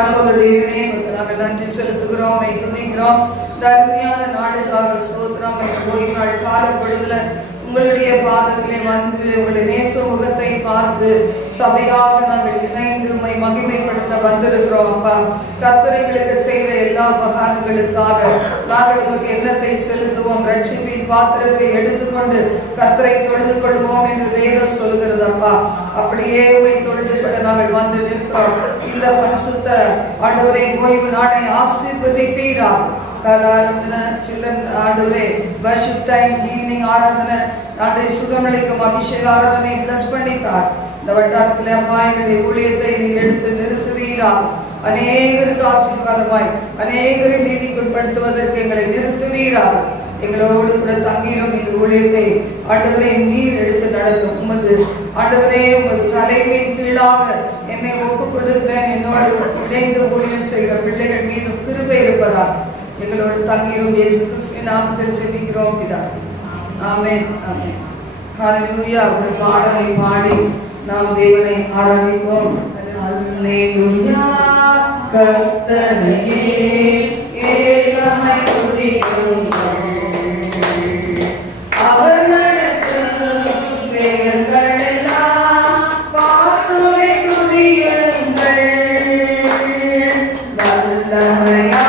பரலோக தேவனே, நாங்கள் நன்றி செலுத்துகிறோம், துதிக்கிறோம். இந்த அருமையான நாளுக்காக ஸ்தோத்திரம். ஓய்வு நாள் கால பொழுதுல உங்களுடைய பாதத்திலே வந்து உங்களுடைய நேச முகத்தை பார்த்து சபையாக நாங்கள் இணைந்து உம்மை மகிமைப்படுத்த வந்திருக்கிறோம். அப்பா, கர்த்தரைகளுக்கு செய்த எல்லா உபகாரங்களுக்காக நாங்கள் உமக்கு எண்ணத்தை செலுத்துவோம். ரட்சிப்பின் பாத்திரத்தை எடுத்துக்கொண்டு கர்த்தரை தொழுது கொள்வோம் என்று வேதம் சொல்கிறது. அப்பா, அப்படியே உம்மை தொழுது கொள்ள நாங்கள் வந்து நிற்கிறோம். இந்த பரிசுத்த ஆண்டவரை ஓய்வு நாளை ஆசீர்வதிப்பீராக. ஆராதனை சில்ட்ரன் ஆண்டவரே, வர்ஷிப் டைம், ஈவினிங் ஆராதனை, ஆண்டை சுகமளிக்கும் அபிஷேக ஆராதனை பிளஸ் பண்ணித்தார். இந்த வட்டாரத்தில் அப்பா எங்களுடைய ஊழியத்தை நீ எடுத்து நிறுத்துவீராக. அநேகருக்கு ஆசீர்வாதமாய் அநேகரை நீதிக்குட்படுத்துவதற்கு எங்களை நிறுத்துவீராக. எங்களோடு கூட தங்கிலும் இந்த ஊழியத்தை ஆண்டவரை நீர் எடுத்து நடத்தும். உமது ஆண்டவரே, உமது தலைமை கீழாக என்னை ஒப்புக் கொடுக்கிறேன். என்னோடு இணைந்து ஊழியம் செய்கிற பிள்ளைகள் மீது கிருபை இருப்பதாக எங்களோடு தங்கிலும் இயேசு கிறிஸ்துவின் நாமத்தில் ஜெபிக்கிறோம் பிதாவே. ஆமென், ஆமென். ஹல்லேலூயா. ஒரு பாடலை பாடி நாம் தேவனை ஆராதிப்போம். ஹல்லேலூயா. கர்த்தரையே ஏகமை துதியுங்கள், அவர் நடத்தும் செயல்கள் எல்லாம் பாட்டுரை துதியுங்கள். வல்லமையா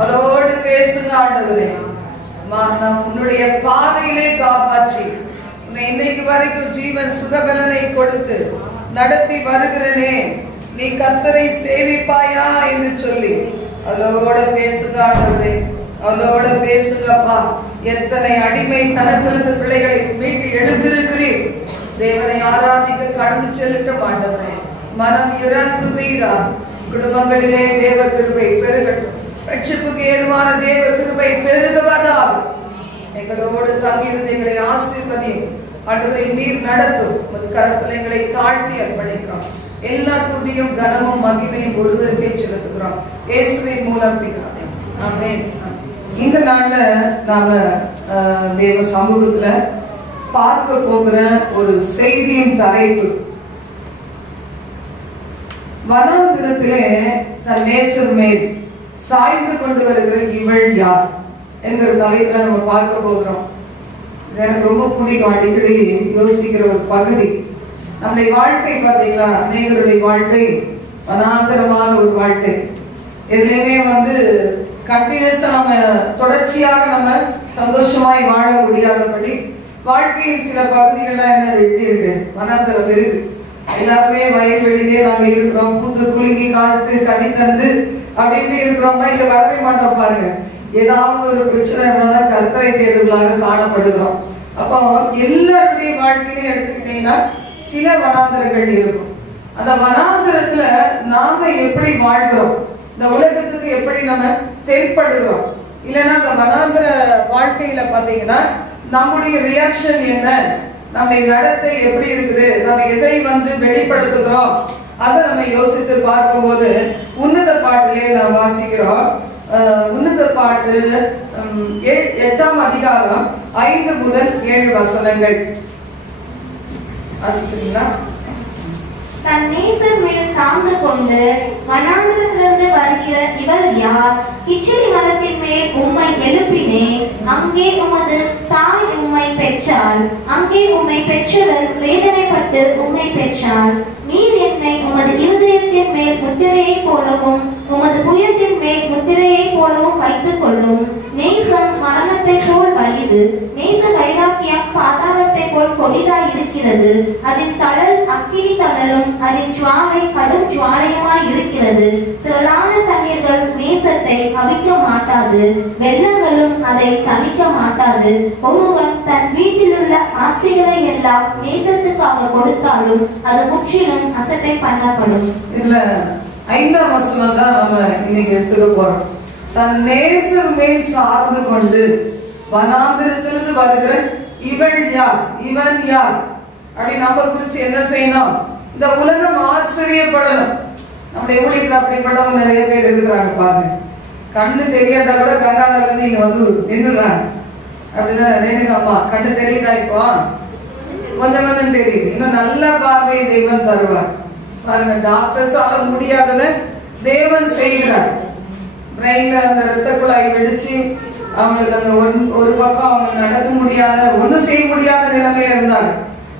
அவளோடு பேசுங்க ஆண்டவரே. உன்னுடைய பாதையிலே காப்பாற்றி உன்னை இன்னைக்கு வரைக்கும் ஜீவன் சுகபலனை கொடுத்து நடத்தி வருகிறனே, நீ கர்த்தரை சேவிப்பாயா என்று சொல்லி அவளோட பேசுங்க ஆண்டவரே. அவளோட பேசுங்கப்பா. எத்தனை அடிமை தனத்திலிருந்து பிள்ளைகளை மீட்டு எடுத்திருக்கிறீர். தேவனை ஆராதிக்க கடந்து செல்லட்டும் ஆண்டவரே. மனம் இறங்குவீரா. குடும்பங்களிலே தேவ கிருபை பெருகட்டும். ரட்சிப்புக்கு ஏதுவான தேவ கிருபை பெருகுவதாக. எங்களோடு தங்கியிருந்து எங்களை ஆசீர்வதியும் ஆண்டவரை. நீர் நடத்தும். உமது கரத்தில் எங்களை தாழ்த்தி அர்ப்பணிக்கிறோம். எல்லா துதியும் கனமும் மகிமையும் ஒருவருக்கே செலுத்துகிறோம். இயேசுவின் மூலம் பிதாவே, ஆமென். இந்த நாள்ல நாம தேவ சமூகத்துல பார்க்க போகிற ஒரு செய்தியின் தலைப்பு, வனாந்திரத்திலே தன் நேசர் மேல் சாய்ந்து கொண்டு வருகிற இவள் யார் என்கிற தலைப்புல நம்ம பார்க்க போகிறோம். இது எனக்கு ரொம்ப பிடிக்கும். அடிக்கடி யோசிக்கிற ஒரு பகுதி. நம்முடைய வாழ்க்கை பார்த்தீங்களா, அநேகருடைய வாழ்க்கை வனாந்தரமான ஒரு வாழ்க்கை. எதுலையுமே கண்டினியூஸா நம்ம தொடர்ச்சியாக நம்ம சந்தோஷமாய் வாழ முடியாதபடி வாழ்க்கையின் சில பகுதிகள்லாம் என்ன வெட்டி இருக்கு, வனாந்தரம் இருக்கு. எல்லாருமே வயல்வெளியிலே நாங்க இருக்கிறோம். புது குலுங்கி காத்து கனி தந்து அப்படின்னு இருக்கிறோம்னா இங்க வரவே மாட்டோம். பாருங்க, ஏதாவது ஒரு பிரச்சனை இருந்தா கர்த்தரை தேடுதலாக காணப்படுகிறோம். அப்போ எல்லாருடைய வாழ்க்கையிலும் எடுத்துக்கிட்டீங்கன்னா சில வனாந்தரங்கள் இருக்கும். அந்த வனாந்தரத்துல நாம எப்படி வாழ்கிறோம், இந்த உலகத்துக்கு எப்படி நம்ம தென்படுகிறோம், இல்லைன்னா அந்த வனாந்தர வாழ்க்கையில பாத்தீங்கன்னா நம்முடைய ரியாக்ஷன் என்ன, நம்முடைய நடத்தை எப்படி இருக்குது, நம்ம எதை வெளிப்படுத்துகிறோம், அதை நம்ம யோசித்து பார்க்கும்போது உன்னத பாட்டிலே நாம் வாசிக்கிறோம். உன்னத பாட்டு 8ஆம் அதிகாரம் 5 முதல் 7 வசனங்கள் வாசிக்கிறீங்களா? தன் நேசர் மேல் சார்ந்து கொண்டு வனாந்திரத்திலிருந்து வருகிற இவர் யார்? கிச்சிலி மரத்தின் மேல் உம்மை எழுப்பினேன், அங்கே உமது தாய் உம்மை பெற்றாள், அங்கே உம்மை பெற்றவர் வேதனைப்பட்டு உம்மை பெற்றாள். நீர் என்னை உமது இருதயத்தின் மேல் முத்திரையை போலவும் உமது புயத்தின் மேல் முத்திரையை போலவும் வைத்துக் கொள்ளும். நேசம் மரணத்தை போல் வலிது, நேச வைராக்கியம் பாதாளத்தை போல் கொடிதாய் இருக்கிறது. அதன் தழல் அக்கினி தழலும் அதன் ஜுவாலை கடும் ஜுவாலையுமாய் இருக்கிறது. திரளான தண்ணீர்கள் நேசத்தை அவிக்க மாட்டாது, வெள்ளங்களும் அதை தணிக்க மாட்டாது. ஒருவன் தன் வீட்டில் உள்ள ஆஸ்திகளை எல்லாம் நேசத்துக்காக கொடுத்தாலும் அது முற்றிலும் அசட்டை பண்ணப்படும். இதுல 5ஆம் வசனம் தான் நம்ம இன்னைக்கு எடுத்துக்க போறோம். தன் நேசர் மேல் சார்ந்து கொண்டு வனாந்திரத்திலிருந்து வருகிற இவள் யார், இவன் யார் அப்படி நம்ம குறிச்சு என்ன செய்யணும்? இந்த உலகம் ஆச்சரியப்படணும். நம்முடைய ஊழியர்கள் அப்படிப்பட்டவங்க நிறைய பேர் இருக்கிறாங்க. பாருங்க, கண்ணு தெரியாட்டா கூட கங்காதல இருந்து இங்க நின்றுறாங்க. அப்படிதான் ரேணுகா அம்மா, கண்ணு தெரியுதா? இப்போ கொஞ்சம் கொஞ்சம் தெரியுது. இன்னும் நல்ல பார்வை தேவன் தருவார். பாருங்க, டாக்டர்ஸால முடியாதத தேவன் செய்கிறார். பிரெயின்ல அந்த ரத்த குழாய் வெடிச்சு அவங்களுக்கு அந்த ஒரு பக்கம் அவங்க நடக்க முடியாத, ஒண்ணும் செய்ய முடியாத நிலைமையில இருந்தாங்க.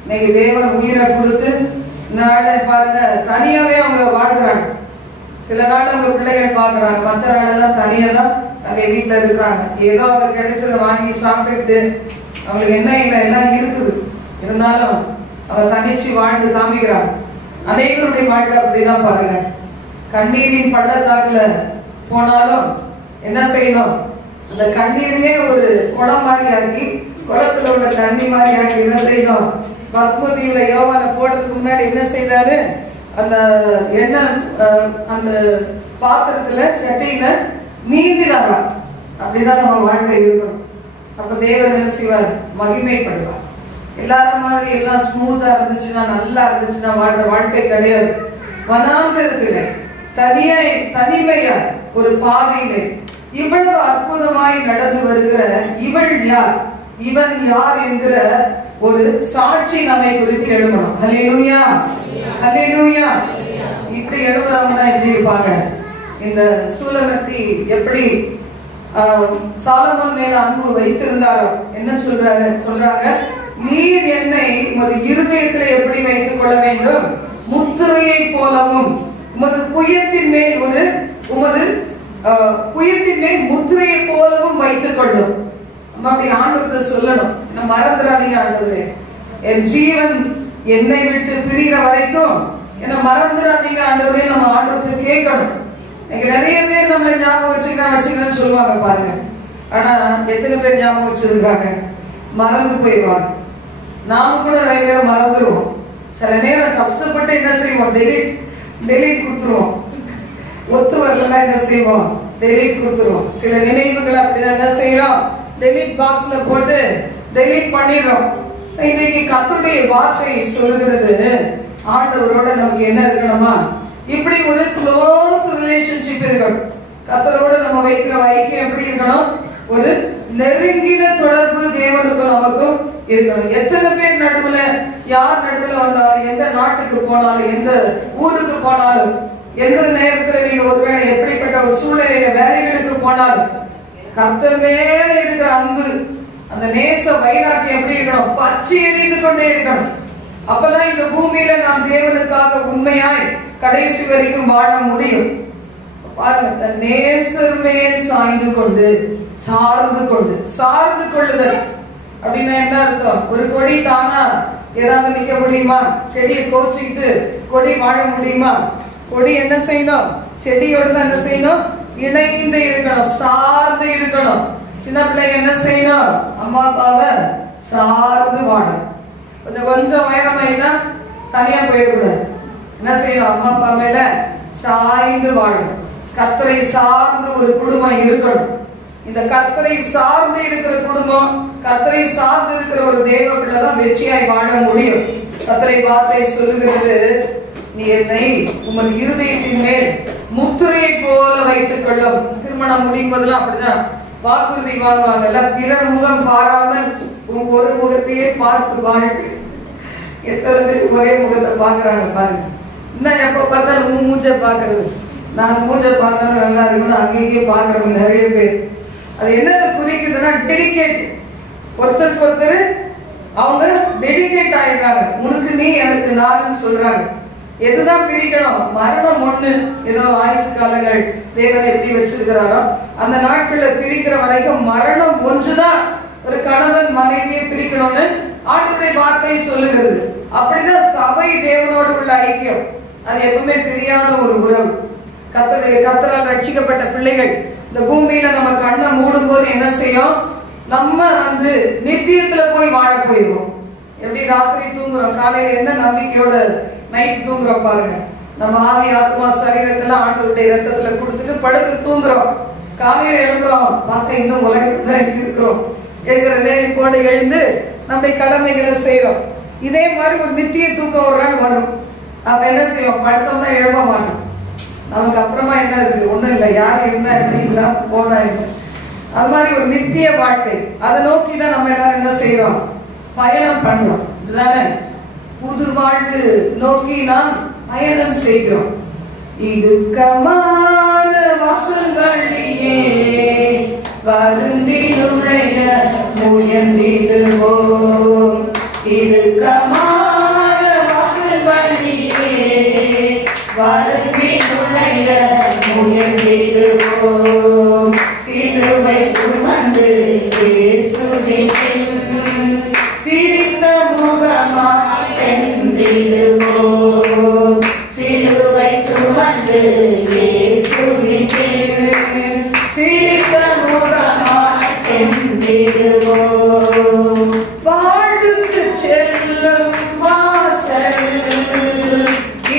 இன்னைக்கு தேவன் உயிரை கொடுத்து நாளை பாருங்க தனியாவே அவங்க வாழ்கிறாங்க. சில நாள் அவங்க பிள்ளைகள் பாக்குறாங்க, மற்ற நாளெல்லாம் தனியா தான் அங்க வீட்டுல இருக்கிறாங்க. ஏதோ அவங்க கிடைச்சதை வாங்கி சாப்பிட்டுட்டு அவங்களுக்கு என்ன இல்லை எல்லாம் இருக்குது, இருந்தாலும் அவங்க தனிச்சு வாழ்ந்து காமிக்கிறாங்க. அநேகருடைய வாழ்க்கை அப்படிதான். பாருங்க, கண்ணீரின் பள்ளத்தாக்குல போனாலும் என்ன செய்யணும்? அந்த கண்ணீரையே ஒரு குளம் மாதிரி ஆக்கி, குளத்துல உள்ள தண்ணி மாதிரி ஆக்கி என்ன செய்யணும்? பத்மதியில யோவான போடுறதுக்கு முன்னாடி என்ன செய்தாரு? அந்த எண்ணெய் அந்த பாத்திரத்துல சட்டியில நீந்தினாரா. அப்படிதான் நம்ம வாழ்க்கை இருக்கணும். அப்ப தேவன் என்ன செய்வார்? மகிமைப்படுவார். எல்லாரும் மாதிரி எல்லாம் ஸ்மூத்தா இருந்துச்சுன்னா, நல்லா இருந்துச்சுன்னா வாழ்ற வாழ்க்கை கிடையாது. வனாந்திரத்துல தனிமையா ஒரு பாதையிலே இவ்வளவு அற்புதமாய் நடந்து வருகிற இவள் யார், இவன் யார் என்கிற ஒரு சாட்சி நம்மை குறித்து எழுதணும். ஹல்லேலூயா, ஹல்லேலூயா. இப்படி எழுதுறவங்க எப்படி இருப்பாங்க? இந்த சூலமத்தி எப்படி சாலமோன் மேல அன்பு வைத்திருந்தாரோ என்ன சொல்றாங்க? நீர் என்னை உமது இருதயத்துல எப்படி வைத்துக் கொள்ள வேண்டும்? முத்திரையை போலவும் உமது புயத்தின் மேல் உமது புயத்தின் மேல் முத்திரையை போலவும் வைத்துக் கொள்ளும். நம்ம அப்படி ஆண்டவருக்கு சொல்லணும், என்ன மறந்துடாதீங்க ஆண்டவரே, என் ஜீவன் என்னை விட்டு பிரிகிற வரைக்கும் என்ன மறந்துடாதீங்க ஆண்டவரே. நம்ம ஆண்டவருக்கு கேட்கணும். நிறைய பேர் நம்மளை ஞாபகம் வச்சுக்கிறேன்னு சொல்லுவாங்க பாருங்க. ஆனா எத்தனை பேர் ஞாபகம் வச்சிருக்காங்க? மறந்து போயிடுவாங்க. நாம கூட நிறைய பேர் மறந்துடுவோம். சில நேரம் கஷ்டப்பட்டு என்ன செய்வோம்? டெலிட் கொடுத்துருவோம். ஒத்து வரலன்னா என்ன செய்வோம்? டெலிட் கொடுத்துருவோம். சில நினைவுகள் அப்படிதான் என்ன செய்யறோம்? டெலிட் பாக்ஸ்ல போட்டு டெலிட் பண்ணிடுறோம். இன்னைக்கு கர்த்தருடைய வார்த்தை சொல்லுகிறது, ஆண்டவரோட நமக்கு என்ன இருக்கணுமா? இப்படி ஒரு க்ளோஸ் ரிலேஷன்ஷிப் இருக்கணும். கர்த்தரோட நம்ம வைக்கிற ஐக்கியம் எப்படி இருக்கணும்? ஒரு நெருங்கின தொடர்பு தேவனுக்கும் நமக்கும் இருக்கணும். எத்தனை பேர் நடுவுல, யார் நடுவுல வந்தாலும், எந்த நாட்டுக்கு போனாலும், எந்த ஊருக்கு போனாலும், எந்த நேரத்துல நீங்க ஒருவேளை எப்படிப்பட்ட ஒரு சூழ்நிலையில வேலைகளுக்கு போனாலும், கர்த்தர் மேல இருக்கிற அன்பு, அந்த நேச வைராக்கியம் எப்படி இருக்கணும்? பற்றி எறிந்து கொண்டே இருக்கணும். அப்பதான் இந்த பூமியில நாம் தேவனுக்காக உண்மையாய் கடைசி வரைக்கும் வாழ முடியும். பாருங்க, தன் நேசர் மேல் சாய்ந்து கொண்டு, சார்ந்து கொள்ளுதல் அப்படின்னா என்ன அர்த்தம்? ஒரு கொடி தானா ஏதாவது நிக்க முடியுமா? செடியை கோச்சிக்கிட்டு கொடி வாழ முடியுமா? கொடி என்ன செய்யணும்? செடியோட தான் என்ன செய்யணும்? இணைந்து இருக்கணும், சார்ந்து இருக்கணும். சின்ன பிள்ளைங்க என்ன செய்யணும்? அம்மா அப்பாவை சார்ந்து வாழணும். கொஞ்சம் உயரமாயிட்டா தனியா போயிடக்கூடாது. என்ன செய்யணும்? அம்மா அப்பா மேல சாய்ந்து வாழணும். கர்த்தரை சார்ந்து ஒரு குடும்பம் இருக்கணும். இந்த கர்த்தரை சார்ந்து இருக்கிற குடும்பம், கர்த்தரை சார்ந்து இருக்கிற ஒரு தேவ பிள்ளை தான் வெற்றியாய் வாழ முடியும். கர்த்தரை வார்த்தை சொல்லுகிறது, நீ என்னை உமது இருதயத்தின் மேல் முத்திரையை போல வைத்துக் கொள்ளும். திருமணம் முடியும் போதெல்லாம் அப்படிதான் வாக்குறுதி வாங்குவாங்கல்ல, பிறர் முகம் பாராமல் உங்க ஒரு முகத்தையே பார்த்து வாழ்க்கை. எத்தனை பேருக்கு ஒரே முகத்தை பாக்குறாங்க பாருங்க. இன்னும் எப்ப பார்த்தாலும் உன் மூஞ்ச பாக்குறது, நான் மூஞ்ச பார்த்தா நல்லா இருக்கணும் அங்கேயே பாக்குறவங்க நிறைய பேர். அது என்னத்தை குறிக்குதுன்னா டெடிகேட். ஒருத்தருக்கு ஒருத்தர் அவங்க டெடிகேட் ஆயிடுறாங்க. உனக்கு நீ எனக்கு நானுன்னு சொல்றாங்க. எதுதான் பிரிக்கணும்? மரணம் ஒண்ணு. ஏதோ ஆயுசு காலங்கள் தேவன் எப்படி வச்சிருக்கிறாரோ அந்த நாட்கள்ல பிரிக்கிற வரைக்கும் மரணம் ஒன்றுதான் ஒரு கணவன் மனைவியை பிரிக்கணும்னு ஆண்டவருடைய வார்த்தை சொல்லுகிறது. அப்படிதான் சபை தேவனோடு உள்ள ஐக்கியம். அது எப்பவுமே பிரியாத ஒரு உறவு. கர்த்தரால் ரட்சிக்கப்பட்ட பிள்ளைகள் இந்த பூமியில நம்ம கண்ணை மூடும் போது என்ன செய்யும்? நம்ம நித்தியத்துல போய் வாழ போயிடுவோம். எப்படி ராத்திரி தூங்குறோம், காலையில என்ன நம்பிக்கையோட நைட்டு தூங்குறோம் பாருங்க. நம்ம ஆவி ஆத்மா சரீரத்தெல்லாம் ஆண்டவருடைய ரத்தத்துல கொடுத்துட்டு படுத்து தூங்குறோம். காலையில எழுப்புறோம், பார்த்தா இன்னும் உலகத்துல இருக்கிறோம். இருக்கிற நேரம் போட எழுந்து நம்ம கடமைகளை செய்யறோம். இதே மாதிரி ஒரு நித்திய தூக்கம் ஒரு நாள் வரும். அப்ப என்ன செய்வோம்? படுத்தோம்னா எழுப்ப மாட்டோம். நமக்கு அப்புறமா என்ன இருக்கு? ஒண்ணும் இல்லை, யாரு இருந்தா என்ன போனா என்ன. அது மாதிரி ஒரு நித்திய வாழ்க்கை, அதை நோக்கி தான் நம்ம எல்லாரும் என்ன செய்யறோம்? பயணம் பண்றோம். இதுதானே புது வாழ்வு நோக்கி நாம் பயணம் செய்கிறோம். இடுக்கமான வாசல்களிலே வருந்தி நுழைய முயன்றிடுவோம். இடுக்கமான வாசல்களிலே வருந்தி நுழைய முயன்றிடுவோம். சிலுவை சுமந்து இயேசுவின் சிரித்த முகமாய் சென்றிடுவோம். சிலுவை சுமந்து இயேசுவின் சிரித்த முகமாய் சென்றிடுவோம். வாழ்வுக்கு செல்லும் வாசல்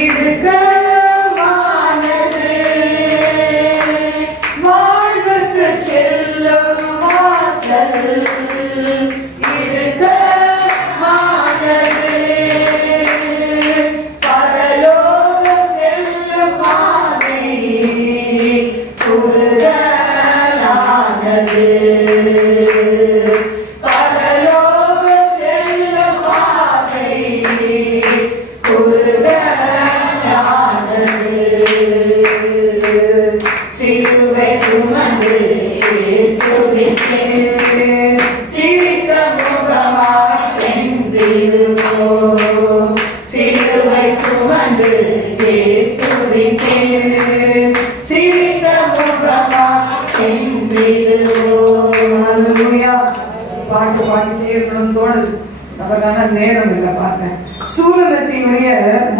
இடுக்கமானது. வாழ்வுக்கு செல்லும் வாசல் இடுக்கமானது. பரலோகம் செல்லும் பாதை குறுகலானது. பரலோகம் செல்லும் பாதை குறுகலானது. சிலுவை சுமந்து இயேசுவின் சிரித்த முகமாய் சென்றிடுவோம். சிலுவை சுமந்து இயேசுவின் சிரித்த முகமாய் அப்பதான நேரம் இல்லை பார்த்தேன். சூலகத்தினுடைய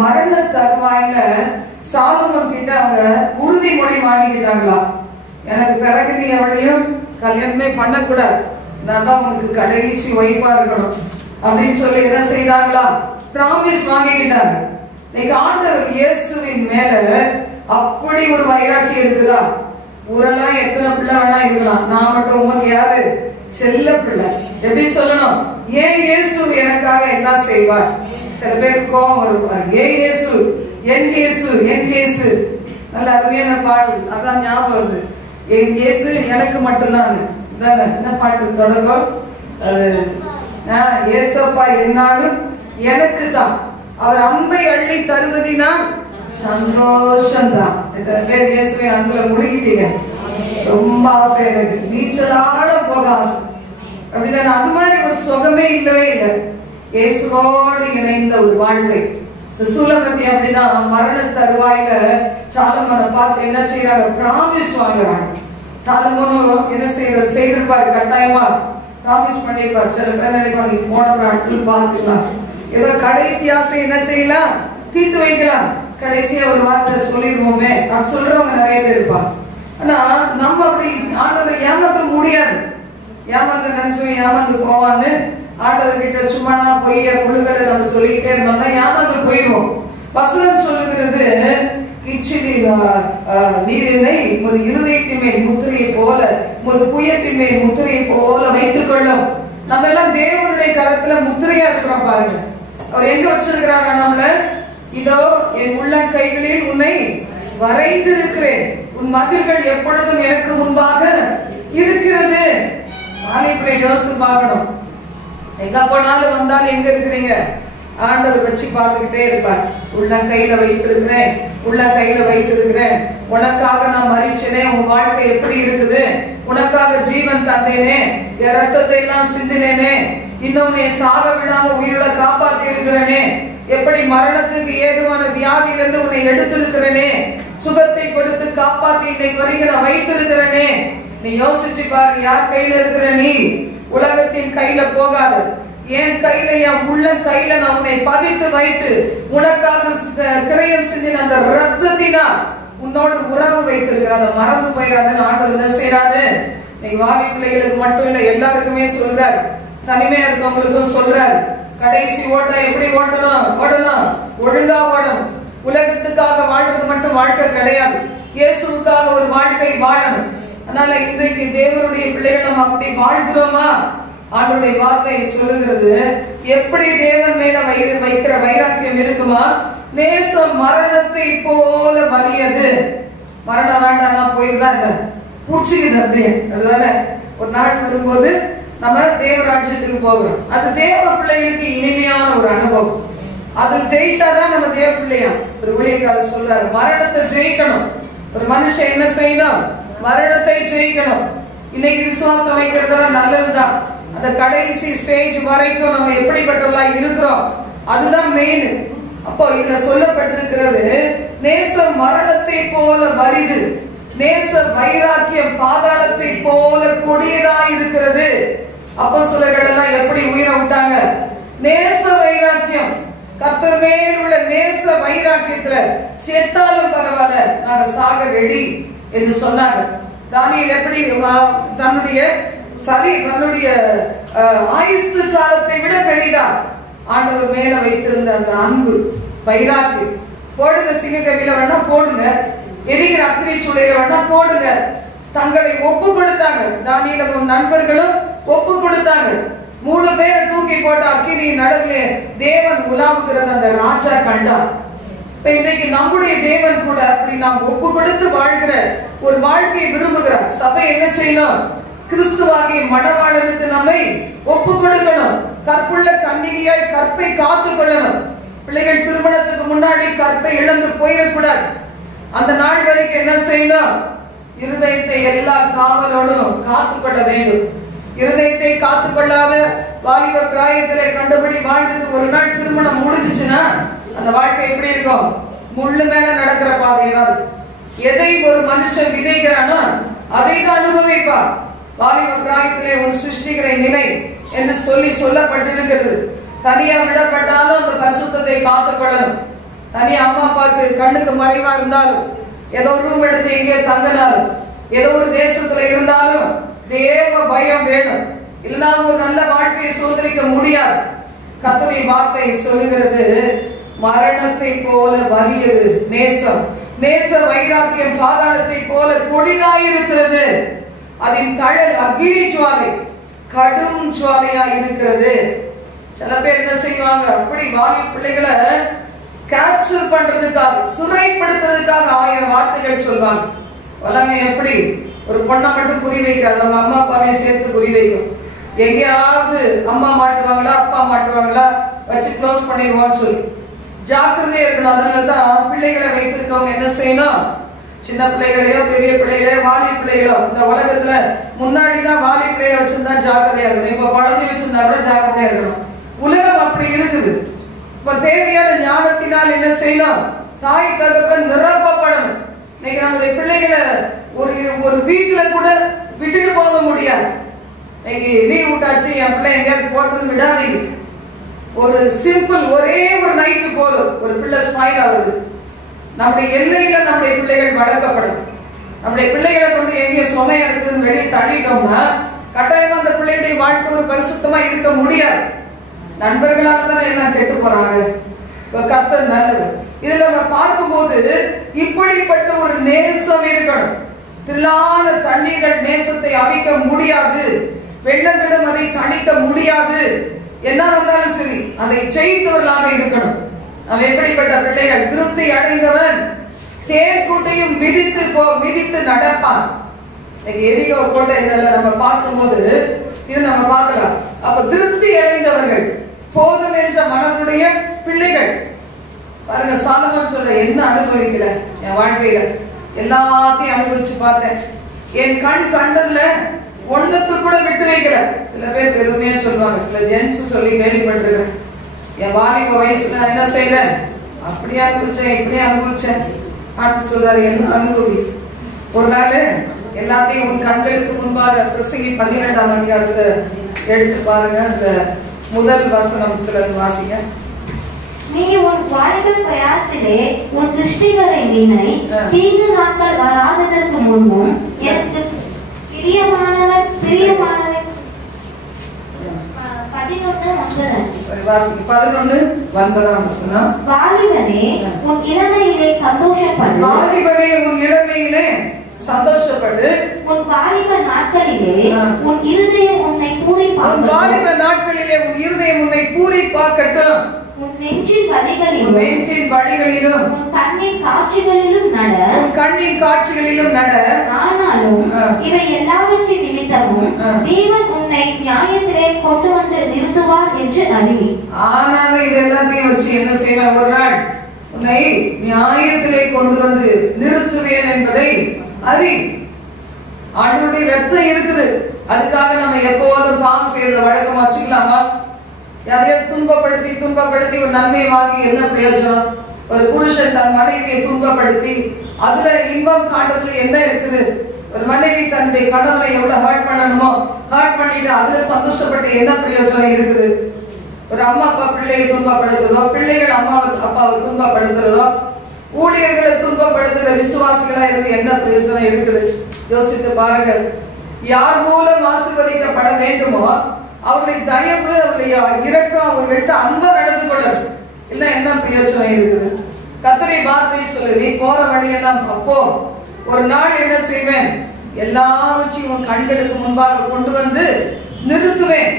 மரண தருவாயில சாலமோன் கிட்ட அவங்க உறுதிமொழி வாங்கிக்கிட்டாங்களா, எனக்கு பிறகு நீ எவளையும் கல்யாணமே பண்ணக்கூடாது, நான் தான் உனக்கு கடைசி ஒய்ஃபா இருக்கணும் அப்படின்னு சொல்லி என்ன செய்யறாங்களா, பிராமிஸ் வாங்கிக்கிட்டாங்க. இன்னைக்கு ஆண்டவர் இயேசுவின் மேல அப்படி ஒரு வைராக்கியம் இருக்குதா? ஊரெல்லாம் எத்தனை பிள்ளை வேணா இருக்கலாம், நான் மட்டும் உமக்கு யாரு செல்ல பிள்ளை. எப்படி சொல்லணும்? ஏன் இயேசு எனக்காக எல்லாம் செய்வார். சில பேருக்கு கோபம் வருவார், ஏன் இயேசு, என் இயேசு, என் இயேசு. நல்ல அருமையான பாடல், அதான் ஞாபகம் வருது. என் இயேசு எனக்கு மட்டும்தான். என்ன பாட்டு தொடரும்? ஏசப்பா என்னாலும் எனக்கு தான், அவர் அன்பை அள்ளி தருவதினால் சந்தோஷம்தான். எத்தனை பேர் இயேசுவை அன்புல முழுகிட்டீங்க? ரொம்ப ஆசை எனக்கு, நீச்சலாட போக ஆசை. அப்படிதான். அது மாதிரி ஒரு சுகமே இல்லவே இல்லை. இயேசுவோடு இணைந்த ஒரு வாழ்க்கை. சூலபதி அப்படிதான் மரண தருவாயில சாலமோனை பார்த்து என்ன செய்யறாங்க, பிராமிஸ் வாங்குறாங்க. சாலமோனும் என்ன செய்திருப்பாரு, கட்டாயமா பிராமிஸ் பண்ணிருப்பாரு. சில பேர் நினைப்பாங்க போன நாட்கள் பார்த்துக்கலாம், ஏதோ கடைசி ஆசை என்ன செய்யலாம், தீர்த்து வைக்கலாம், கடைசியா ஒரு வார்த்தை சொல்லிடுவோமே, நான் சொல்றவங்க நிறைய பேர் இருப்பாங்க. ஆனா நம்ம அப்படி ஆண்டவரை ஏமாத்த முடியாது. ஏமாந்து நினைச்சவன் ஏமாந்து போவான்னு ஆண்டவர் கிட்ட சும்மா பொய்ய புழுகளை நம்ம சொல்லிக்கிட்டே இருந்தோம்னா ஏமாந்து போயிடுவோம். வசனம் சொல்லுகிறது, இச்சிலி நீரினை உமது இருதயத்தின் மேல் முத்திரையை போல, உமது புயத்தின் மேல் முத்திரையை போல வைத்துக் கொள்ளும். நம்ம எல்லாம் தேவனுடைய கரத்துல முத்திரையா இருக்கிறோம் பாருங்க. அவர் எங்க வச்சிருக்கிறாங்க நம்மள? இதோ என் உள்ளங்கைகளில் உன்னை வரைந்திருக்கிறேன், உன் மதில்கள் எப்பொழுதும் எனக்கு முன்பாக இருக்கிறது. நாளைக்கு யோசித்து பார்க்கணும், எங்க போனாலும் வந்தாலும் எங்க இருக்கிறீங்க, ஆண்டவர் வச்சு பார்த்துக்கிட்டே இருப்பார். உள்ளங்கையில வைத்திருக்கிறேன், உள்ளங்கையில வைத்திருக்கிறேன், உனக்காக நான் மறிச்சேனே, உன் வாழ்க்கை எப்படி இருக்குது, உனக்காக ஜீவன் தந்தேனே, என் ரத்தத்தை எல்லாம் சிந்தினேனே, இன்னும் நீ சாக விடாம உயிரோட காப்பாத்தி இருக்கிறனே, எப்படி மரணத்துக்கு ஏதுவான வியாதியிலிருந்து உன்னை எடுத்திருக்கிறனே, சுகத்தை கொடுத்து காப்பாத்தி இன்னைக்கு வரைக்கும் நான் வைத்திருக்கிறனே. நீ யோசிச்சு பாரு, யார் கையில இருக்கிற நீ? உலகத்தின் கையில போகாது, என் கையில, என் உள்ள கையில நான் உன்னை பதித்து வைத்து உனக்காக கிரயம் செஞ்சு அந்த ரத்தத்தினால் உன்னோடு உறவு வைத்திருக்கிற, அதை மறந்து போயிடாதுன்னு ஆண்டவர் என்ன செய்யறாரு? இன்னைக்கு வாலி பிள்ளைகளுக்கு மட்டும் இல்ல, எல்லாருக்குமே சொல்றாரு, தனிமையா இருக்கவங்களுக்கும் சொல்றாரு, கடைசி ஓட்டம் எப்படி ஓட்டணும், ஒழுங்கா ஓடணும். உலகத்துக்காக வாழ்றது மட்டும் வாழ்க்கை கிடையாது, இயேசுவுக்காக ஒரு வாழ்க்கை வாழணும். அதனால இன்றைக்கு தேவனுடைய பிள்ளைகள் நம்ம அப்படி வாழ்கிறோமா? ஆண்டவருடைய வார்த்தை சொல்லுகிறது, எப்படி தேவன் மேல வைக்கிற வைராக்கியம் இருக்குமா? நேசம் மரணத்தை போல வலியது. மரணம் வேண்டாம் போயிருந்தா புடிச்சுக்குது அப்படியே. அதுதானே ஒரு நாள் வரும்போது நம்ம தேவராஜ்யத்துக்கு போகிறோம். அது தேவ பிள்ளைகளுக்கு இனிமையான ஒரு அனுபவம். அது ஜெயித்தாதான் நம்ம தேவ பிள்ளையா. ஒரு ஊழியக்காரர் சொல்றாரு, மரணத்தை ஜெயிக்கணும். ஒரு மனுஷன் என்ன செய்யணும்? மரணத்தை ஜெயிக்கணும். இன்னைக்கு விசுவாசம் வைக்கிறதுலாம் நல்லதுதான். அந்த கடைசி ஸ்டேஜ் வரைக்கும் நம்ம எப்படிப்பட்டவர்களா இருக்கிறோம், அதுதான் மெயின். அப்போ இதுல சொல்லப்பட்டிருக்கிறது, நேசம் மரணத்தை போல வலிது, நேச வைராக்கியம் பாதாளத்தை போல கொடியதா இருக்கிறது. அப்போஸ்தலர்கள் எல்லாம் எப்படி உயிரை விட்டாங்க? நேச வைராக்கியம், கர்த்தர் மேல் உள்ள நேச வைராக்கியத்துல செத்தாலும் பரவாயில்ல, நாங்க சாக ரெடி என்று சொன்னாங்க. தானியேல் எப்படி தன்னுடைய ஆயுசு காலத்தை விட பெரிதா ஆண்டவர் மேல வைத்திருந்த அந்த அன்பு வைராக்கியம். போடுங்க, சிங்கக்கவில வேணா போடுங்க, எரிகிற அக்கினி சூளையில வேணா போடுங்க. தங்களை ஒப்பு கொடுத்தாங்க. தானியேலும் நண்பர்களும் ஒப்பு கொடுத்தாங்க. 3 பேரை தூக்கி போட்ட அக்கினி நடுவிலே தேவன் உலாவுகிறது அந்த ராஜா கண்டார். இன்னைக்கு நம்முடைய தேவன் கூட அப்படி நாம் ஒப்பு கொடுத்து வாழ்கிற ஒரு வாழ்க்கையை விரும்புகிறார். சபை என்ன செய்யணும்? கிறிஸ்துவாகிய மணவாளனுக்கு நம்மை ஒப்பு கொடுக்கணும். கற்புள்ள கன்னிகையாய் கற்பை காத்து கொள்ளணும். பிள்ளைகள் திருமணத்துக்கு முன்னாடி கற்பை இழந்து போயிடக்கூடாது. அந்த நாள் வரைக்கும் என்ன செய்யணும்? இருதயத்தை எல்லா காவலோடும் காத்துக்கொள்ள வேண்டும். இருதயத்தை காத்துக்கொள்ளாத வாலிப பிராயத்திலே கண்டபடி வாழ்ந்துட்டு ஒரு நாள் திருமணம் முடிஞ்சுச்சுன்னா அந்த வாழ்க்கை எப்படி இருக்கும்? முள்ளு மேல நடக்கிற பாதைதான். எதை ஒரு மனுஷன் விதைக்கிறானோ அதை தான் அனுபவிப்பார். வாலிப பிராயத்திலே ஒரு சிருஷ்டிக்கிற நிலை என்று சொல்லப்பட்டிருக்கிறது. தனியா விடப்பட்டாலும் அந்த பரிசுத்தத்தை காத்துக்கொள்ளணும். தனியா அம்மா அப்பாவுக்கு கண்ணுக்கு மறைவா இருந்தாலும், ஏதோ ரூம் எடுத்து எங்கே தங்கினாலும், ஏதோ ஒரு தேசத்துல இருந்தாலும் தேவ பயம் வேணும். இல்லைன்னா ஒரு நல்ல வாழ்க்கையை சோதரிக்க முடியாது. கர்த்தருடைய வார்த்தை சொல்லுகிறது, மரணத்தை போல வலியது நேசம், நேச வைராக்கியம் பாதாளத்தை போல கொடிதாயிருக்கிறது, அதன் தழல் அக்கினி ஜுவாலை கடும் ஜுவாலையா இருக்கிறது. சில பேர் என்ன செய்வாங்க, அப்படி வாலி பிள்ளைகளை கேப்சர் பண்றதுக்காக, சுரைப்படுத்துறதுக்காக 1000 வார்த்தைகள் சொல்வாங்க. வளங்க எப்படி ஒரு பொண்ணை மட்டும் குறி வைக்காது, அவங்க அம்மா அப்பாவையும் சேர்த்து குறி வைக்கும். எங்கேயாவது அம்மா மாட்டுவாங்களா அப்பா மாட்டுவாங்களா வச்சு க்ளோஸ் பண்ணிடுவோம்னு சொல்லி ஜாக்கிரதையா இருக்கணும். அதனாலதான் பிள்ளைகளை வைத்திருக்கவங்க என்ன செய்யணும், சின்ன பிள்ளைகளையோ பெரிய பிள்ளைகளையோ வாலி பிள்ளைகளோ, இந்த உலகத்துல முன்னாடிதான் வாலி பிள்ளைகளை வச்சிருந்தா ஜாக்கிரதையா இருக்கணும், இப்ப குழந்தை வச்சிருந்தா கூட ஜாக்கிரதையா இருக்கணும். உலகம் அப்படி இருக்குது. இப்ப தேவையான ஞானத்தினால் என்ன செய்யணும், தாய் தகப்பன் நிரப்பப்படணும். இன்னைக்கு நம்முடைய பிள்ளைகளை ஒரு வீட்டுல கூட விட்டுட்டு போக முடியாது. இன்னைக்கு லீவ் விட்டாச்சு, என் பிள்ளை எங்கேயாவது போட்டுன்னு விடாதீங்க. ஒரு சிம்பிள் ஒரே ஒரு நைட்டு போதும் ஒரு பிள்ளை ஸ்மைல் ஆகுது. நம்முடைய எல்லையில நம்முடைய பிள்ளைகள் வளர்க்கப்படும். நம்முடைய பிள்ளைகளை கொண்டு எங்கேயும் சுமை எடுக்குதுன்னு வெளியே தள்ளிட்டோம்னா கட்டாயமா அந்த பிள்ளைகளுடைய வாழ்க்கை ஒரு பரிசுத்தமா இருக்க முடியாது. நண்பர்களால தானே எல்லாம் கெட்டு போறாங்க. கர்த்தர் நல்லவர். இதுல நம்ம பார்க்கும்போது இப்படிப்பட்ட ஒரு நேசம் இருக்கணும். திரளான தண்ணீர்கள் நேசத்தை அவிக்க முடியாது, வெள்ளங்களும் அதை தணிக்க முடியாது. என்ன வந்தாலும் சரி அதை செய்தவர்களாக இருக்கணும். அவன் எப்படிப்பட்ட பிள்ளைகள், திருப்தி அடைந்தவன் தேர் கூட்டையும் மிதித்து நடப்பான். எரிகோ கோட்டை இதெல்லாம் நம்ம பார்க்கும்போது இது நம்ம பார்க்கலாம். அப்ப திருப்தி அடைந்தவர்கள், போதும் என்ற மனதுடைய பிள்ளைகள். பாருங்க, சாலமோன் சொல்ற, என்ன அனுபவிக்கல என் வாழ்க்கையில, எல்லாத்தையும் அனுபவிச்சு பார்த்தேன், என் கண் கண்டதுல ஒண்ணுக்கு கூட விட்டு வைக்கல. சில பேர் பெருமையா சொல்லுவாங்க, சில ஜென்ஸ் சொல்லி கேள்விப்பட்டிருக்கிறேன், என் வாலிப வயசுல நான் என்ன செய்யறேன், அப்படியே அனுபவிச்சேன் இப்படியே அனுபவிச்சேன் அப்படின்னு சொல்றாரு. என்ன அனுபவி? ஒரு நாள் எல்லாத்தையும் உன் கண்களுக்கு முன்பாக பிரசங்கி 12ஆம் அதிகாரத்தை எடுத்து பாருங்க. அந்த முதல் வசனத்துல வாசிங்க. நீ உன் வாலிப பிரயாசத்திலே உன் சிருஷ்டிகளை நினை, தீங்கு நாட்கள் வராததற்கு முன்னும் எனக்கு பிரியமானவர் 11:9 வாலிபனே உன் இளமையிலே சந்தோஷப்படு, வாலிபனே உன் இளமையிலே சந்தோஷப்படு, உன் வாலிப நாட்களிலே உன் இருதயம் உன்னை பூரிப்பாக்கட்டும், உன் வாலிப நாட்களிலே உன் இருதயம் உன்னை பூரிப்பாக்கட்டும், உன் நெஞ்சின் வழிகளிலும் உன் கண்ணின் காட்சிகளிலும் நட, உன் கண்ணின் காட்சிகளிலும் நட. ஆனாலும் இவை எல்லாவற்றின் நிமித்தமும் தேவன் உன்னை நியாயத்திலே கொண்டு வந்து நிறுத்துவார் என்று அறிவி. ஆனாலும் இது எல்லாத்தையும் வச்சு என்ன செய்வேன், ஒரு நாள் உன்னை நியாயத்திலே கொண்டு வந்து நிறுத்துவேன் என்பதை அறி. ஆண்டவருடைய ரத்தம் இருக்குது, அதுக்காக நம்ம எப்போதும் பாவம் செய்யறத வழக்கமா வச்சுக்கலாமா? யாரையும் துன்பப்படுத்தி ஒரு நன்மையை வாங்கி என்ன பிரயோஜனம்? ஒரு புருஷன் தன் மனைவியை துன்பப்படுத்தி அதுல இன்பம் காட்டுறதுல என்ன இருக்குது? ஒரு மனைவி தன்னுடைய கணவனை எவ்வளவு ஹர்ட் பண்ணணுமோ ஹர்ட் பண்ணிட்டு அதுல சந்தோஷப்பட்டு என்ன பிரயோஜனம் இருக்குது? ஒரு அம்மா அப்பா பிள்ளையை துன்பப்படுத்துறதோ, பிள்ளைகள் அம்மா அப்பாவை துன்பப்படுத்துறதோ, ஊழியர்களை துன்பப்படுத்துகிற விசுவாசிகளா இருந்து என்ன பிரயோஜனம் இருக்குது? யோசித்து பாருங்க. யார் மூலம் ஆசீர்வதிக்கப்பட வேண்டுமோ அவருடைய தயவு, அவருடைய இரக்கம், அவர்கள்ட்ட அன்பா நடந்து கொள்ளணும். இல்ல என்ன பிரயோஜனம் இருக்குது? கர்த்தருடைய வார்த்தை சொல்லு, நீ போற வழியெல்லாம் அப்போ ஒரு நாள் என்ன செய்வேன், எல்லாவற்றையும் உன் கண்களுக்கு முன்பாக கொண்டு வந்து நிறுத்துவேன்.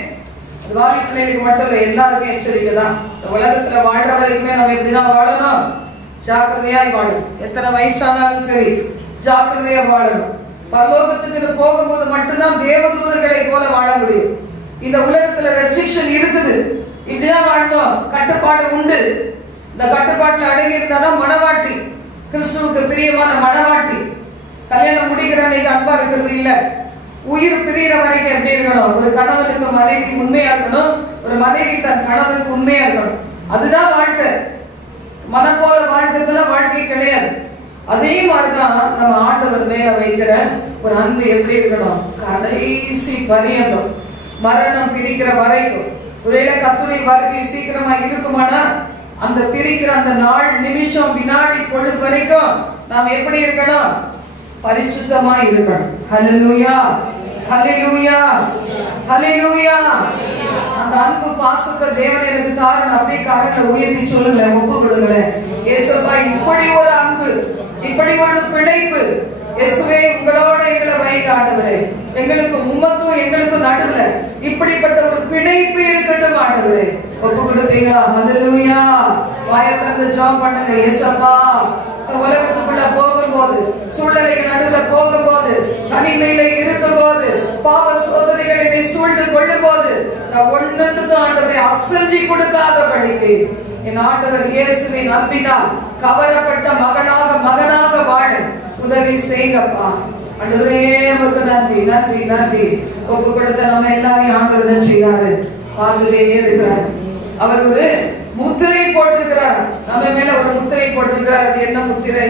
வாலி பிள்ளைகளுக்கு மட்டும் இல்ல, எல்லாருக்கும் எச்சரிக்கை தான். இந்த உலகத்துல வாழ்ற வரைக்குமே நம்ம எப்படிதான் வாழணும், ஜாக்கிரதையாய் வாழணும். எத்தனை வயசானாலும் சரி ஜாக்கிரதையா வாழணும். பரலோகத்துக்கு போகும்போது மட்டும்தான் தேவதூதர்களை போல வாழ முடியும். இந்த உலகத்துல ரெஸ்ட்ரிக்ஷன் இருக்குது, இப்படிதான் வாழணும், கட்டுப்பாடு உண்டு. இந்த கட்டுப்பாட்டுல அடங்கி இருந்தாதான் மனவாட்டி, கிறிஸ்துவுக்கு பிரியமான மனவாட்டி. கல்யாணம் முடிக்கிற அன்னைக்கு அன்பா இருக்கிறது இல்ல, உயிர் பிரிகிற வரைக்கும் எப்படி இருக்கணும்? ஒரு கணவனுக்கு மனைவி உண்மையா இருக்கணும், ஒரு மனைவி தன் கணவனுக்கு உண்மையா இருக்கணும். அதுதான் வாழ்க்கை. மனம் போல வாழ்க்கைல வாழ்க்கை கிடையாது. அதே மாதிரிதான் நம்ம ஆண்டவர் மேல வைக்கிற ஒரு அன்பு எப்படி இருக்கணும்? கடைசி பரியந்தம், மரணம் பிரிக்கிற வரைக்கும். ஒருவேளை கர்த்தருடைய வருகை சீக்கிரமா இருக்குமானா அந்த பிரிக்கிற அந்த நாள், நிமிஷம், வினாடி, பொழுது வரைக்கும் நாம் எப்படி இருக்கணும்? பரிசுத்தமா இருக்கணும். ஹல்லேலூயா, ஹல்லேலூயா, ஹல்லேலூயா. அந்த அன்பு பாசத்தை தேவன் எனக்கு தாரணும். அப்படியே கரங்களை உயர்த்தி சொல்லுங்களேன், ஒப்பு கொடுங்களேன். இயேசுப்பா, இப்படி ஒரு அன்பு, இப்படி ஒரு பிணைப்பு இயேசுவே உங்களோட எங்களை வைங்க ஆண்டவரே. எங்களுக்கு உம்மக்கும் எங்களுக்கும் நடுவுல இப்படிப்பட்ட ஒரு பிணைப்பு இருக்கட்டும் ஆண்டவரே. ஒப்பு கொடுப்பீங்களா? ஹல்லேலூயா. வாயை திறந்து ஜெபம் பண்ணுங்க. இயேசுப்பா, உலகத்துக்குள்ள போகும்போது, சூழ்நிலைகள் நடுவுல போகும்போது, தனிமையில இருக்கும் போது, பாவ சோதனைகளை நீ சூழ்ந்து கொள்ளும் போது, நான் ஒன்னத்துக்கு ஆண்டவரை அசஞ்சி கொடுக்காதபடிக்கு என் ஆண்டவர் இயேசுவின் அன்பினால் கவரப்பட்ட மகனாக வாழ உதவி செய்யுங்கப்பா. ஆண்டவரே, உமக்கு நன்றி, நன்றி, நன்றி. ஒப்பு கொடுத்த நம்ம எல்லாரையும் ஆண்டவர் என்ன செய்யறாரு? பார்த்துட்டே இருக்கிறார். அவர் ஒரு முத்திரை போட்டிருக்கிறார், நம்ம மேல ஒரு முத்திரை போட்டிருக்கிறார். அது என்ன முத்திரை?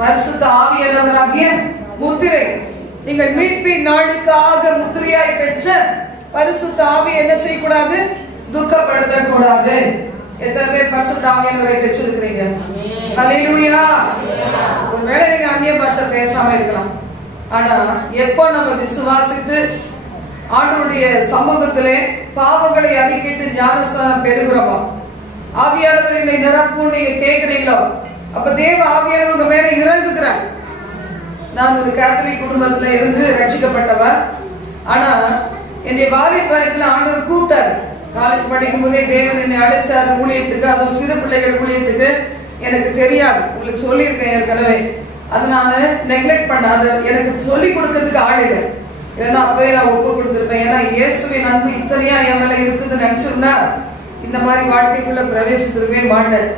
பரிசுத்த ஆவியானவராகிய முத்திரை. நீங்கள் மீட்பின் நாளுக்காக முத்திரையாய் பெற்ற பரிசுத்த ஆவி என்ன செய்யக்கூடாது? துக்கப்படுத்த கூடாது. எத்தனை பேர் பரிசுத்த ஆவியானவரை பெற்றிருக்கிறீங்க? ஹல்லேலூயா. ஒருவேளை நீங்க அந்நிய பாஷை பேசாம இருக்கலாம், ஆனா எப்போ நம்ம விசுவாசித்து ஆண்டவருடைய சமூகத்திலே பாவங்களை அறிக்கைட்டு ஞானஸ்நானம் பெறுகிறோமோ, ஆவியானவர் என்னை நிரப்பும் நீங்க கேட்கிறீங்களோ, அப்ப தேவ ஆவியானவர் உங்க மேல இறங்குகிறார். நான் ஒரு கேத்தலிக் குடும்பத்துல இருந்து ரட்சிக்கப்பட்டவர். ஆனா என்னுடைய வாலிபத்தில் ஆண்டவர் கூப்பிட்டார். காலேஜ் படிக்கும் போதே தேவன் என்னை அழைச்சார் ஊழியத்துக்கு, அதுவும் சிறு பிள்ளைகள் ஊழியத்துக்கு. எனக்கு தெரியாது, உங்களுக்கு சொல்லியிருக்கேன் ஏற்கனவே. அதை நான் நெக்லெக்ட் பண்ண, அதை எனக்கு சொல்லி கொடுக்கறதுக்கு ஆள் இல்லை. இல்லைன்னா அப்பவே நான் ஒப்பு கொடுத்துருப்பேன். ஏன்னா இயேசுவின் அன்பு இத்தனையா என் மேல இருக்குதுன்னு நினைச்சிருந்தா இந்த மாதிரி வாழ்க்கைக்குள்ள பிரவேசித்திருக்கவே மாட்டேன்.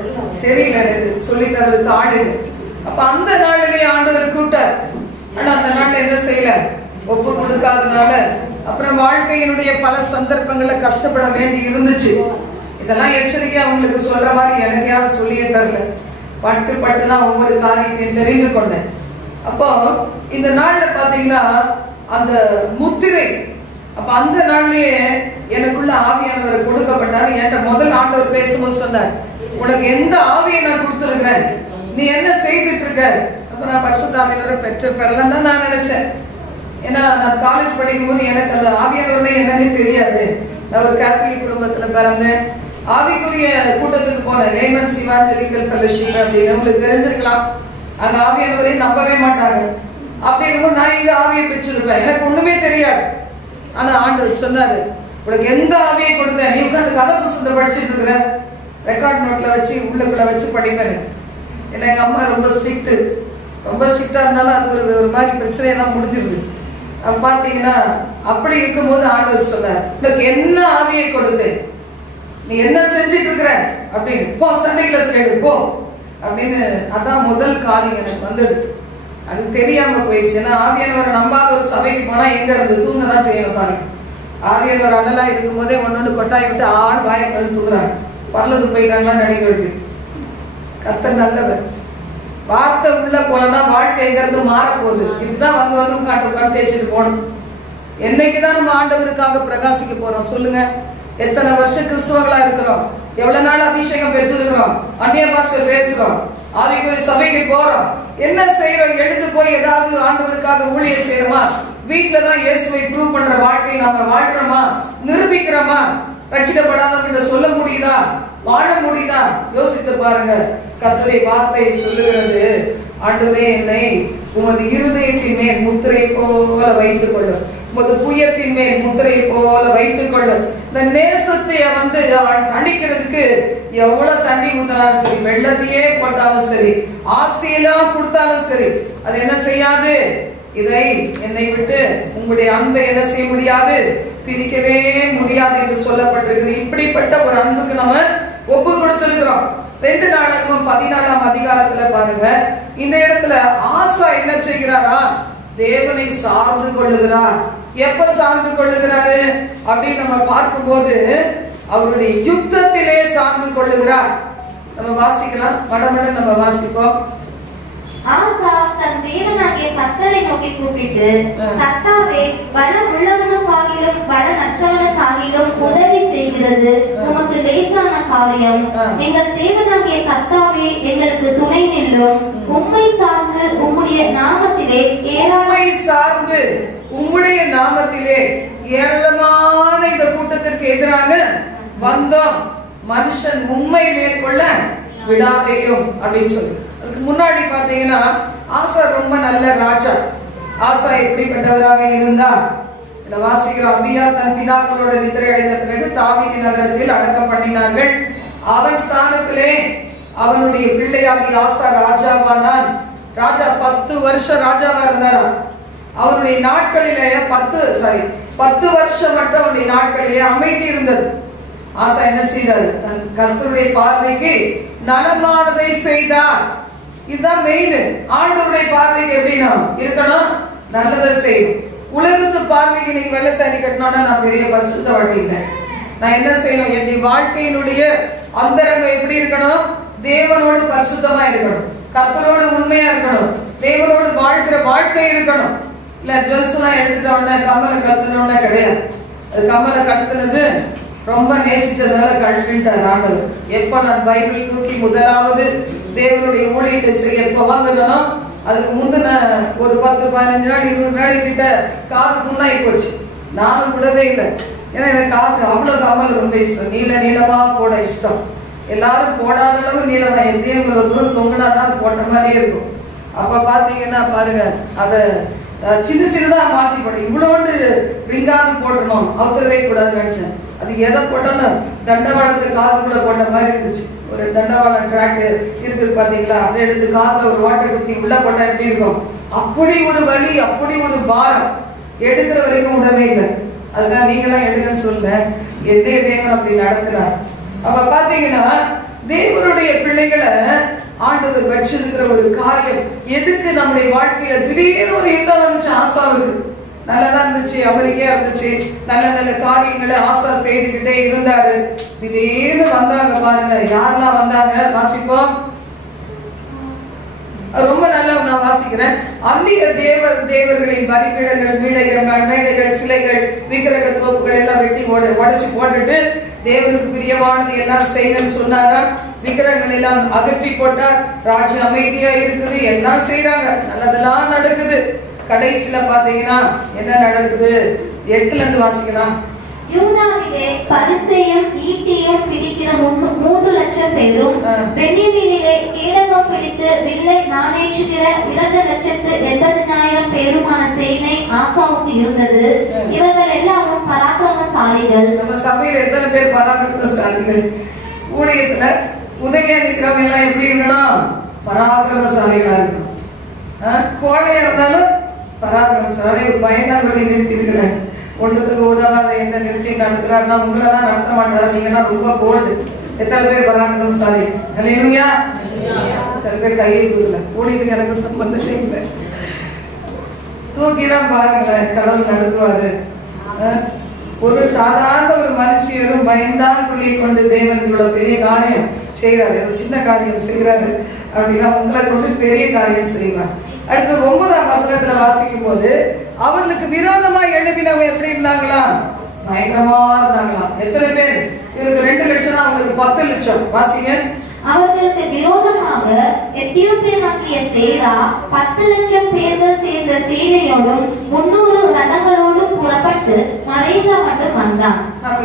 தெரியல, எனக்கு சொல்லி தரதுக்கு ஆள் இல்லை. அப்ப அந்த நாளிலேயே ஆண்டவர் கூப்பிட்டார். ஆனா அந்த நாள்ல என்ன செய்யல? ஒப்பு கொடுக்காதனால அப்புறம் வாழ்க்கையினுடைய பல சந்தர்ப்பங்கள்ல கஷ்டப்பட வேண்டி இருந்துச்சு. இதெல்லாம் எச்சரிக்கையா அவங்களுக்கு சொல்ற மாதிரி எனக்கு யாரும் சொல்லியே தரல. பட்டு தான் ஒவ்வொரு காரியத்தையும் தெரிந்து கொண்டேன். அப்போ இந்த நாள்ல பாத்தீங்கன்னா அந்த முத்திரை, அப்ப அந்த நாள்லயே எனக்குள்ள ஆவியானவரை கொடுக்கப்பட்டாரு. என்கிட்ட முதல் ஆண்டவர் பேசும்போது சொன்னார், உனக்கு எந்த ஆவியை நான் கொடுத்துருக்கிறேன், நீ என்ன செய்துட்டு இருக்க? அப்ப நான் பரிசுத்த ஆவியானவரை பெறலாம் தான் நான் நினைச்சேன். ஏன்னா நான் காலேஜ் படிக்கும் போது எனக்கு அந்த ஆவியானவரே என்னன்னே தெரியாது. நான் ஒரு கேத்தலிக் குடும்பத்துல பிறந்தேன். ஆவிக்குரிய கூட்டத்துக்கு போனேன், லேமன்ஸ் இவாஞ்சலிக்கல் ஃபெலோஷிப் அப்படின்னு, உங்களுக்கு தெரிஞ்சிருக்கலாம். அங்க ஆவியானவரையும் நம்பவே மாட்டாங்க. அப்படி இருக்கும்போது நான் இங்க ஆவியை பெற்றிருப்பேன், எனக்கு ஒண்ணுமே தெரியாது. ஆனா ஆண்டவர் சொன்னாரு, உனக்கு எந்த ஆவியை கொடுத்தேன், நீ உட்காந்து கதை புத்தகத்தை படிச்சுட்டு இருக்கிற, ரெக்கார்ட் நோட்ல வச்சு உள்ளுக்குள்ள வச்சு படிப்பேன். ஏன்னா எங்க அம்மா ரொம்ப ஸ்ட்ரிக்டா இருந்தாலும் அது ஒரு மாதிரி பிரச்சனையெல்லாம் முடிஞ்சிருது. பாத்தீங்கன்னா அப்படி இருக்கும்போது ஆண்டவர் சொன்னார், உனக்கு என்ன ஆவியை கொடுத்தேன், நீ என்ன செஞ்சிட்டு இருக்கிற அப்படின்னு, போ சண்டே கிளாஸ் கேடு போ அப்படின்னு. அதான் முதல் காரியம் எனக்கு வந்தது. அது தெரியாம போயிடுச்சு. ஏன்னா ஆவியானவரை நம்பாத ஒரு சபைக்கு போனா எங்க இருந்து தூங்க தான் செய்யணும் பாருங்க. ஆவியானவர் அனலா இருக்கும் போதே ஒன்னொன்னு கொட்டாய் விட்டு ஆள் வாயை பழுது தூங்குறாங்க. பரலது போயிட்டாங்களா நினைக்க வேண்டியது. கர்த்தர் நல்லவர். வார்த்தை உள்ள போலன்னா வாழ்க்கை எங்கிறது மாறப்போகுது. இப்படிதான் வந்து உட்காந்து தேய்ச்சிட்டு போகணும். என்னைக்குதான் நம்ம ஆண்டவருக்காக பிரகாசிக்க போறோம் சொல்லுங்க? எத்தனை வருஷம் கிறிஸ்துவங்களா இருக்கிறோம், எவ்வளவு நாள் அபிஷேகம் பெற்றிருக்கிறோம், அந்நிய பாஷை பேசுறோம், ஆவிக்குரிய சபைக்கு போறோம், என்ன செய்யறோம்? எழுந்து போய் ஏதாவது ஆண்டவருக்காக ஊழியர் செய்யறோமா? வீட்டுலதான் இயேசுவை ப்ரூவ் பண்ற வாழ்க்கையை நாம வாழ்றோமா? நிரூபிக்கிறோமா? ரட்சிக்கப்படாதவங்க சொல்ல முடியுதா? வாழ முடியுதா? யோசித்து பாருங்க. கர்த்தருடைய வார்த்தை சொல்லுகிறது, ஆண்டவரே என்னை உமது இருதயத்தின் மேல் முத்திரை போல வைத்துக் கொள்ளும், உமது புயத்தின் மேல் முத்திரை போல வைத்துக் கொள்ளும். இந்த நேசத்தை அவன் தணிக்கிறதுக்கு எவ்வளவு தண்ணி ஊத்தினாலும் சரி, வெள்ளத்தையே போட்டாலும் சரி, ஆஸ்தியெல்லாம் கொடுத்தாலும் சரி, அது என்ன செய்யாது? இதை என்னை விட்டு உங்களுடைய அன்பை என்ன செய்ய முடியாது? பிரிக்கவே முடியாது என்று சொல்லப்பட்டிருக்குது. இப்படிப்பட்ட ஒரு அன்புக்கு நம்ம ஒப்பு கொடுத்திருக்கிறோம். 2 நாளாகமம் 14ஆம் அதிகாரத்துல பாருங்க, இந்த இடத்துல ஆசா என்ன செய்கிறாரா? தேவனை சார்ந்து கொள்ளுகிறார். எப்ப சார்ந்து கொள்ளுகிறாரு அப்படின்னு நம்ம பார்க்கும்போது அவருடைய யுத்தத்திலே சார்ந்து கொள்ளுகிறார். நம்ம வாசிக்கலாம், மடமட நம்ம வாசிப்போம். ஆசா தன் தேவனாகிய கர்த்தரை நோக்கி கூப்பிட்டு, கர்த்தாவே, பலம் உள்ளவனுக்காகிலும் பலனற்றவனுக்காகிலும் உதவி செய்கிறது உமக்கு லேசான காரியம். எங்கள் தேவனாகிய கர்த்தாவே, எங்களுக்கு துணை நில்லும். உம்மை சார்ந்து உம்முடைய நாமத்திலே ஏராளமான இந்த கூட்டத்திற்கு எதிராக வந்தோம். மனுஷன் உண்மை மேற்கொள்ள விடாதையும் அப்படின்னு சொல்லி. அதுக்கு முன்னாடி பாத்தீங்கன்னா ஆசா ரொம்ப நல்ல ராஜா. ஆசா எப்படிப்பட்டவராக இருந்தார் இல்ல வாசிக்கிறோம். அபியா தன் பிதாக்களோட நித்திரை அடைந்த பிறகு தாவீது நகரத்தில் அடக்கம் பண்ணினார்கள். அவன் ஸ்தானத்திலே அவனுடைய பிள்ளையாகி ஆசா ராஜாவானான். ராஜா 10 வருஷம் ராஜாவா இருந்தாராம். அவனுடைய நாட்களிலே 10 வருஷம் மட்டும் அவனுடைய நாட்களிலே அமைதி இருந்தது. ஆசா என்ன செய்தார்? தன் கர்த்தருடைய பார்வைக்கு நலமானதை செய்தார். இதுதான் மெயின். ஆண்டவருடைய பார்வைக்கு எப்படின்னா இருக்கணும், நல்லதை செய்யும். உலகத்து பார்வைக்கு நீங்க வெள்ள சாரி கட்டணும்னா நான் பெரிய பரிசுத்தவாதி இல்லை. நான் என்ன செய்யணும்? என்னுடைய வாழ்க்கையினுடைய அந்தரங்கம் எப்படி இருக்கணும்? தேவனோடு பரிசுத்தமா இருக்கணும், கர்த்தரோடு உண்மையா இருக்கணும், தேவனோடு வாழ்க்கிற வாழ்க்கை இருக்கணும். இல்ல ஜுவல்ஸ் எல்லாம் எடுத்துட்ட உடனே கம்மலை கழுத்துன கிடையாது. அது கம்மலை கழுத்துனது ரொம்ப நேசிச்சதால கழட்டிட்டார் ஆண்டவர். எப்ப நான் பைபிள் தூக்கி முதலாவது தேவனுடைய ஊழியத்தை செய்ய துவங்கணும், அதுக்கு முந்தின ஒரு 10-15 நாள் 20 நாள் கிட்ட காது புண்ணாகி போச்சு. நானும் விடவே இல்லை. ஏன்னா எனக்கு காது அவ்வளவு கம்மல் ரொம்ப இஷ்டம். நீளமா போட இஷ்டம். எல்லாரும் போடாத அளவு நீளமா எப்படியும் இவ்வளவு தூரம் தொங்கினாதான் போட்ட மாதிரியே இருக்கும். அப்ப பாத்தீங்கன்னா பாருங்க, அத சின்னதா மாத்தி போட்டு இவ்வளவு ரிங்காது போட்டணும், அவுத்தரவே கூடாதுன்னு நினைச்சேன். அது எதை போட்டாலும் தண்டவாளத்தை காது கூட போட்ட மாதிரி இருந்துச்சு. ஒரு தண்டவாளம் ட்ராக் இருக்குது பாத்தீங்களா, அதை எடுத்து காதுல ஒரு வாட்டை குத்தி உள்ள போட்டா எப்படி இருக்கும்? அப்படி ஒரு வலி, அப்படி ஒரு பாரம். எடுக்கிற வரைக்கும் விடவே இல்லை. அதுதான் நீங்களாம் எடுங்கன்னு சொல்ல என்னைய தேவன் அப்படி நடத்தினார். அப்ப பாத்தீங்கன்னா தேவனுடைய பிள்ளைகளை ஆண்டவர் வச்சிருக்கிற ஒரு காரியம் எதுக்கு நம்முடைய வாழ்க்கையில திடீர்னு ஒரு யுத்தம் வந்துச்சு. ஆசாவுக்கு நல்லதா இருந்துச்சு, அமெரிக்கா இருந்துச்சு, நல்ல நல்ல காரியங்களை ஆசா செய்துகிட்டே இருந்தாரு. திடீர்னு வந்தாங்க பாருங்க. யாரெல்லாம் வந்தாங்க வாசிப்போம். ரொம்ப நல்லா நான் வாசிக்கிறேன். அந்நிய தேவர்களின் பலிபீடங்கள், மேடைகள், சிலைகள், விக்கிரக தோப்புகள் எல்லாம் வெட்டி உடைச்சு போட்டுட்டு தேவனுக்கு பிரியமானது எல்லாம் செய்யுங்கன்னு சொன்னாரா. விக்கிரகங்கள் எல்லாம் அகற்றி போட்டார். ராஜ்யம் அமைதியா இருக்குது. எல்லாம் செய்யறாங்க, நல்லதெல்லாம் நடக்குது. கடைசியில பாத்தீங்கன்னா என்ன நடக்குது? 8ல இருந்து வாசிக்கலாம். யூதாவிலே பரிசேயும் ஈட்டியும் பிடிக்கிற 3 லட்சம் பேரும், பென்யமீனிலே கேடகம் பிடித்து வில்லை நாணேற்றுகிற 2,80,000 பேருமான சேனை ஆசாவுக்கு இருந்தது. இவர்கள் எல்லாரும் பராக்கிரமசாலிகள். நம்ம சபையில எத்தனை பேர் பராக்கிரமசாலிகள்? ஊழியத்துல உதவியா நிக்கிறவங்க எல்லாம் எப்படி இருக்கணும்? பராக்கிரமசாலிகளா இருக்கணும். கோழையா இருந்தாலும் பராக்கிரமசாலி. பயந்தாங்குடி நிறுத்தி இருக்கிறாங்க. ஒன்றுக்கு உதவாத என்ன நிறுத்தி நடத்துறாருன்னா உங்களெல்லாம் நடத்த மாட்டாரு. நீங்கன்னா ரொம்ப போல்டு. எத்தனை பேர் பராக்கிரமசாலி? ஹல்லேலூயா. சில பேர் கையை தூக்கல. ஊழியத்துக்கு எனக்கு சம்பந்தமே இல்லை. தூக்கிதான் பாருங்களேன், கடவுள் நடத்துவாரு. ஒரு சாதாரண ஒரு மனுஷியரும் பயந்தான் புள்ளியை கொண்டு தேவன் இவ்வளவு பெரிய காரியம் செய்யறாரு. சின்ன காரியம் செய்யறாரு அப்படின்னா உங்களை கொண்டு பெரிய காரியம் செய்வார். அடுத்து 9ஆம் வசனத்துல வாசிக்கும் போது அவர்களுக்கு விரோதமா எழுப்பினவங்க எப்படி இருந்தாங்களா? பயங்கரமா இருந்தாங்களாம். எத்தனை பேர்? இவருக்கு 2 லட்சம், அவங்களுக்கு 10 லட்சம். வாசிங்க. அவர்களுக்கு விரோதமாக எத்தியோப்பியனாகிய சேரா 10 லட்சம் பேர்கள் சேர்ந்த சேனையோடும் 300 ரதங்களோடும் புறப்பட்டு மரேசா மட்டும் வந்தான்.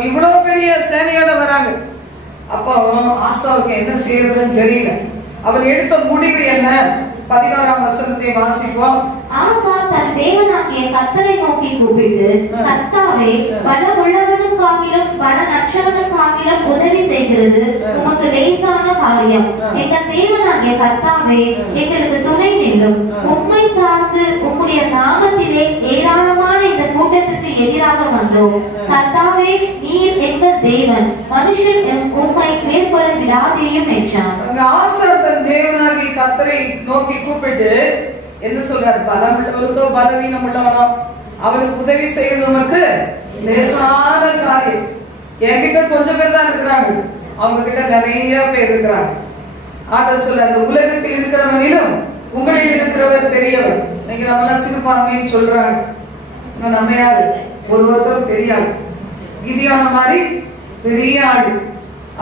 இவ்வளவு பெரிய சேனையோட வராங்க. அப்போ ஆசாவுக்கு என்ன செய்யறதுன்னு தெரியல. அவன் எடுத்த முடிவு என்ன? 16ஆம் வசனத்தை வாசிப்போம். ஆசா தன் தேவனாகிய கர்த்தரை நோக்கி கூப்பிட்டு, கர்த்தாவே, பலமுள்ளவனுக்காகிலும் பலனற்றவனுக்காகிலும் உதவி செய்கிறது உமக்கு லேசான காரியம். எங்கள் தேவனாகிய கர்த்தாவே, எங்களுக்கு துணை நில்லும். உம்மை சார்ந்து உம்முடைய நாமத்திலே ஏராளமான இந்த கூட்டத்திற்கு எதிராக வந்தோம். கர்த்தாவே, நீர் எங்கள் தேவன், மனுஷன் உம்மை மேற்கொள்ள விடாதேயும் என்றான். ஆசா தன் தேவனாகிய கர்த்தரை நோக்கி கூப்பிட்டு என்ன சொல்றாரு? பலம் உள்ளவனுக்கோ பலவீனம் உள்ளவனோ அவனுக்கு உதவி செய்யறது நமக்கு லேசான காரியம். என்கிட்ட கொஞ்சம் பேர் தான் இருக்கிறாங்க, அவங்க கிட்ட நிறைய பேர் இருக்கிறாங்க. ஆண்டவர் சொல்ல, அந்த உலகத்தில் இருக்கிறவனிலும் உங்களில் இருக்கிறவர் பெரியவர். இன்னைக்கு நம்ம எல்லாம் சிறுபான்மைன்னு சொல்றாங்க. நம்ம யாரு? ஒருவருத்தரும் பெரிய ஆள். கிதியோன மாதிரி பெரிய ஆள்.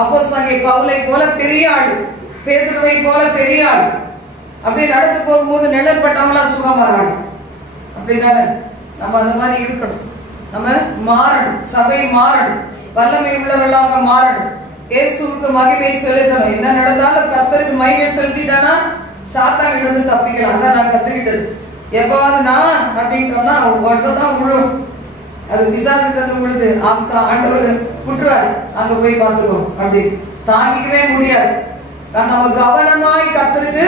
அப்போஸ்தலனாகிய பவுலை போல பெரிய ஆள். பேதுருவை போல பெரிய ஆள். அப்படி நடந்து போகும்போது நிழல் பட்டவங்களா சுகமாறாங்க. அப்படிதானே? நம்ம அந்த மாதிரி இருக்கணும். நம்ம மாறணும். சபை மாறணும். வல்லமை உள்ளவர்களாக மாறணும். இயேசுவுக்கு மகிமை செலுத்தணும். என்ன நடந்தாலும் கர்த்தருக்கு மகிமை செலுத்திட்டானா சாத்தான் இருந்து தப்பிக்கலாம். அதான் நான் கத்துக்கிட்டது. எப்பாவது நான் அப்படின்ட்டோம்னா தான் விழும். அது பிசாசுக்கு விழுது. ஆண்டவர் விட்டுருவார். அங்க போய் பார்த்துருவோம். அப்படி தாங்கிக்கவே முடியாது. நம்ம கவனமாய் கர்த்தருக்கு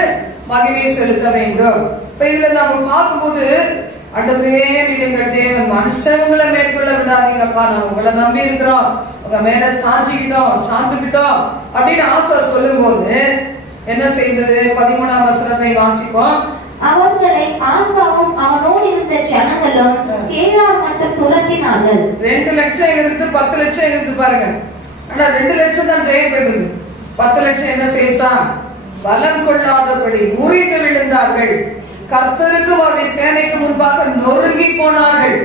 மகிமை செலுத்த வேண்டும். இப்ப இதுல நம்ம பார்க்கும்போது ஆண்டவரே நீங்கள் தேவன், மனுஷங்களை மேற்கொள்ள விடாதீங்கப்பா, நான் உங்களை நம்பி இருக்கிறோம், உங்க மேல சாந்துக்கிட்டோம் அப்படின்னு ஆசை சொல்லும் போது என்ன செய்தது? 13ஆம் வசனத்தை வாசிப்போம். அவர்களை ஆசாவும் அவனோடு இருந்த ஜனங்களும் கேரார் மட்டும் துரத்தினார்கள். 2 லட்சம் இருந்து 10 லட்சம் இருந்து பாருங்க. ஆனா 2 லட்சம் தான் ஜெயம் பெற்றது. 10 லட்சம் என்ன செய்தான்? பலம் கொள்ளாதபடி முறிந்து விழுந்தார்கள். கர்த்தருக்கும் அவருடைய சேனைக்கு முன்பாக நொறுங்கி போனார்கள்.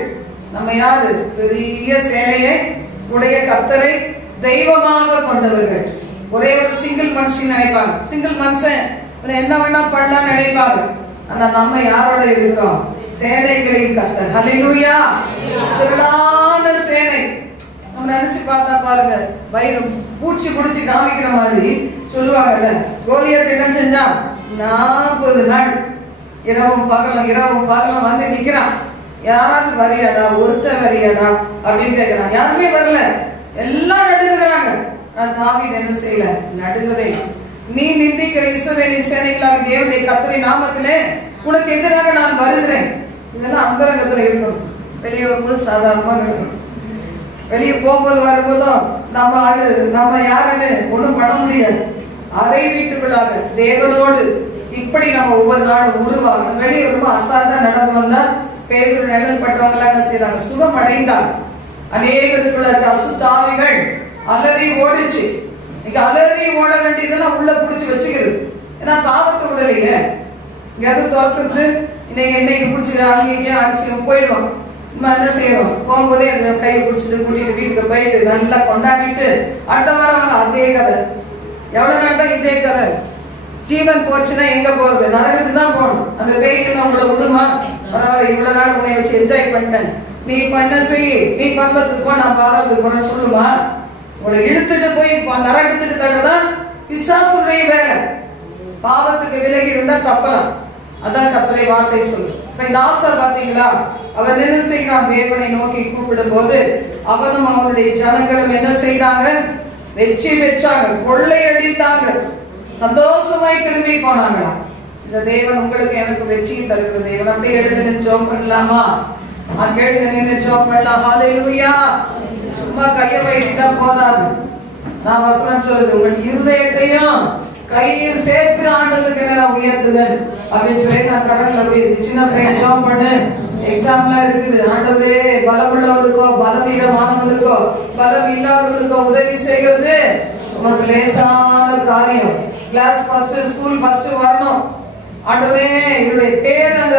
நம்ம யாரு? பெரிய சேனையை உடைய கர்த்தரை தெய்வமாக கொண்டவர்கள். ஒரே ஒரு சிங்கிள் மனுஷன் நினைப்பாங்க. சிங்கிள் மனுஷன் என்ன வேணா பண்ணலாம் நினைப்பாங்க. ஆனா நம்ம யாரோட இருக்கிறோம்? சேனைகளின் கர்த்தர். ஹல்லேலூயா! திரளான சேனை. நம்ம நினைச்சு பார்த்தா பாருங்க, வயிறு பூச்சி புடிச்சு காமிக்கிற மாதிரி சொல்லுவாங்கல்ல. கோலியத்தை என்ன செஞ்சான்? 40 நாள் இரவும் பகலும் வந்து நிக்கிறான். யாராவது வரியாடா, ஒருத்த வரியாடா அப்படின்னு கேட்கிறான். யாருமே வரல. எல்லாம் நடுங்குறாங்க. தாவீது என்ன செய்யல? நடுங்கவே. நீ நிந்திக்கிற இஸ்ரவேலின் சேனைகளாக தேவனுடைய கர்த்தரின் நாமத்திலே உனக்கு எதிராக நான் வருகிறேன். இதெல்லாம் அந்தரங்கத்துல இருக்கணும். வெளியே வரும்போது சாதாரணமா இருக்கணும். வெளியே போகும்போது வரும்போதும் நம்ம யாருன்னு ஒண்ணும் பண்ண முடியாது. அறை வீட்டுகளாக தேவனோடு இப்படி நம்ம ஒவ்வொரு நாளும் உருவாகணும். வெளியே ரொம்ப அசால்ட்டா நடந்து வந்தா பேதுரு நிழல் பட்டவங்க எல்லாம் என்ன செய்தாங்க? சுகம் அடைந்தாங்க. அநேகத்துக்குள்ள அசுத்தாவிகள் அலறி ஓடிச்சு. இன்னைக்கு அலறி ஓட வேண்டியதெல்லாம் உள்ள புடிச்சு வச்சுக்கிறது. ஏன்னா பாவத்தை விடலையே. இங்க துரத்துட்டு இன்னைக்கு பிடிச்சி அங்கேயும் அடிச்சு போயிடுவோம். நம்ம என்ன செய்யறோம்? போகும்போதே அந்த கையை பிடிச்சிட்டு கூட்டிட்டு வீட்டுக்கு போயிட்டு நல்லா கொண்டாடிட்டு அடுத்த வாரம் அதே கதை. எவ்வளவு நாள் தான் இதே கதை? ஜீவன் போச்சுன்னா எங்க போறது? நரகத்துக்கு தான் போகணும். அந்த பேய்க்கு உங்களை விடுமா? பரவாயில்ல, இவ்வளவு நாள் உன்னை வச்சு என்ஜாய் பண்ணிட்டேன், நீ இப்ப என்ன செய், நீ பரலத்துக்கு போ, நான் பாதாளத்துக்கு போறேன்னு சொல்லுமா? உங்களை இழுத்துட்டு போய் நரகத்துக்கு தள்ளதான் பிசாசுடைய வேலை. பாவத்துக்கு விலகி இருந்தா தப்பலாம். அதான் கர்த்தருடைய வார்த்தை சொல்லு. இப்ப இந்த ஆசார் பாத்தீங்களா, அவன் என்ன செய்யறான்? தேவனை நோக்கி கூப்பிடும் போது அவனும் அவனுடைய ஜனங்களும் என்ன செய்யறாங்க? வெற்றி பெற்றாங்க, கொள்ளை அடித்தாங்க, சந்தோஷமாய் திரும்பி போனாங்களா. இந்த தேவன் உங்களுக்கு எனக்கு வெற்றியை தருகிற தேவன். அப்படியே எழுந்து ஜெபம் பண்ணலாமா? அங்க எழுந்து நின்று ஜெபம் பண்ணலாம். ஹல்லேலூயா! சும்மா கையை வைத்திட்டா போதாது. நான் வசனம் சொல்லுது, உங்கள் இருதயத்தையும் கையில் சேர்த்து ஆண்டவருக்கு நேரம் உயர்த்துவேன் அப்படின்னு சொல்லி நான் கடற்கல போய் சின்ன பையன் ஜெபம் பண்ணு, எக்ஸாம்லாம் இருக்குது, ஆண்டவரே பலமுள்ளவர்களுக்கோ பலவீனமானவர்களுக்கோ பலம் இல்லாதவர்களுக்கோ உதவி செய்கிறது உனக்கு லேசான காரியம். கிளாஸ் ஃபர்ஸ்ட், ஸ்கூல் ஃபர்ஸ்ட் வரணும். ஆண்டவரே என்னுடைய பேர் அங்க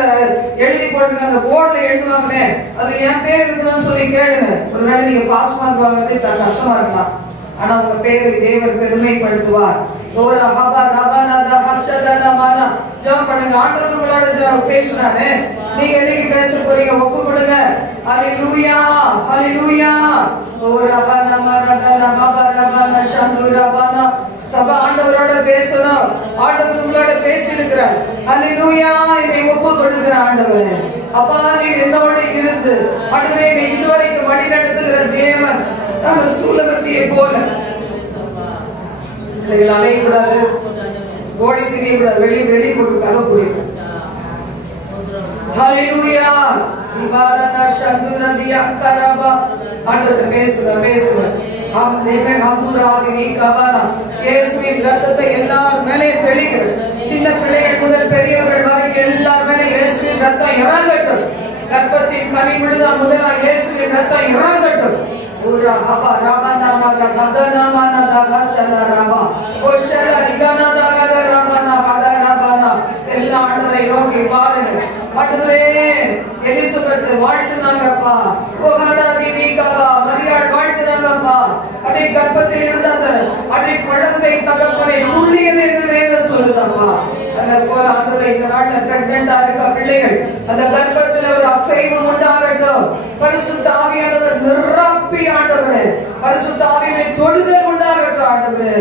எழுதி போட்டுருக்க அந்த போர்ட்ல எழுதுவாங்களே, அது என் பேர் இருக்கணும்னு சொல்லி கேளுங்க. ஒருவேளை நீங்க பாஸ் மார்க் வாங்குறதே கஷ்டமா இருக்கலாம். ஆனா உங்க பேரை தேவன் பெருமைப்படுத்துவார். ஜெபம் பண்ணுங்க. ஆண்டவர் உங்களோட பேசுறாரு. நீங்க என்னைக்கு பேச போறீங்க? ஒப்பு கொடுங்க. ஹல்லேலூயா, ஹல்லேலூயா. ஓ ரபனா மரதனா மபரபனா சந்துரபனா. சபா ஆண்டவரோட பேசணும். ஆண்டவர் உங்களோட பேசி இருக்கிறார். ஹல்லேலூயா. என்னை ஒப்பு கொடுக்கிற ஆண்டவரே, அப்பா நீர் என்னோட இருந்து ஆண்டவரே என்னை இதுவரைக்கும் வழி நடத்துகிற தேவன். நாங்கள் சூலகத்தியை போல அலையக்கூடாது, ஓடி திரியக்கூடாது, வெளியே போட்டு கதக்கூடிய ஹல்லேலூயா. இவாலனா சந்துரதியா கரபா. ஆண்டவர் பேசுங்க. இயேசுவின் ரத்தத்தை எல்லார் மேலே தெளிக்கிறது. சின்ன பிள்ளைகள் முதல் பெரியவர்கள் வரைக்கும் எல்லார் மேலே இயேசுவின் ரத்தம் இறங்கட்டும். கர்ப்பத்தின் கனி விடுதா முதலா இயேசுவின் ரத்தம் இறங்கட்டும். எல்லா அவரை நோக்கி பாருங்க. ஆண்டவரே, எலிசபெத் வாழ்த்துனாங்கப்பா. ஓஹானா தேவிகாபா மரியாள் வாழ்த்துனாங்கப்பா. அடே கர்ப்பத்தில் இருந்த அந்த அடே குழந்தை தகப்பனை துள்ளியது என்று வேதம் சொல்லுதப்பா. அதே போல ஆண்டவரே, இந்த நாள்ல பிரெக்னன்ட்டா இருக்க பிள்ளைகள் அந்த கர்ப்பத்தில் ஒரு அசைவம் உண்டாகட்டும். பரிசுத்த ஆவியானவர் நிரப்பி ஆண்டவரே, பரிசுத்த ஆவியின் தொடுதல் உண்டாகட்டும் ஆண்டவரே.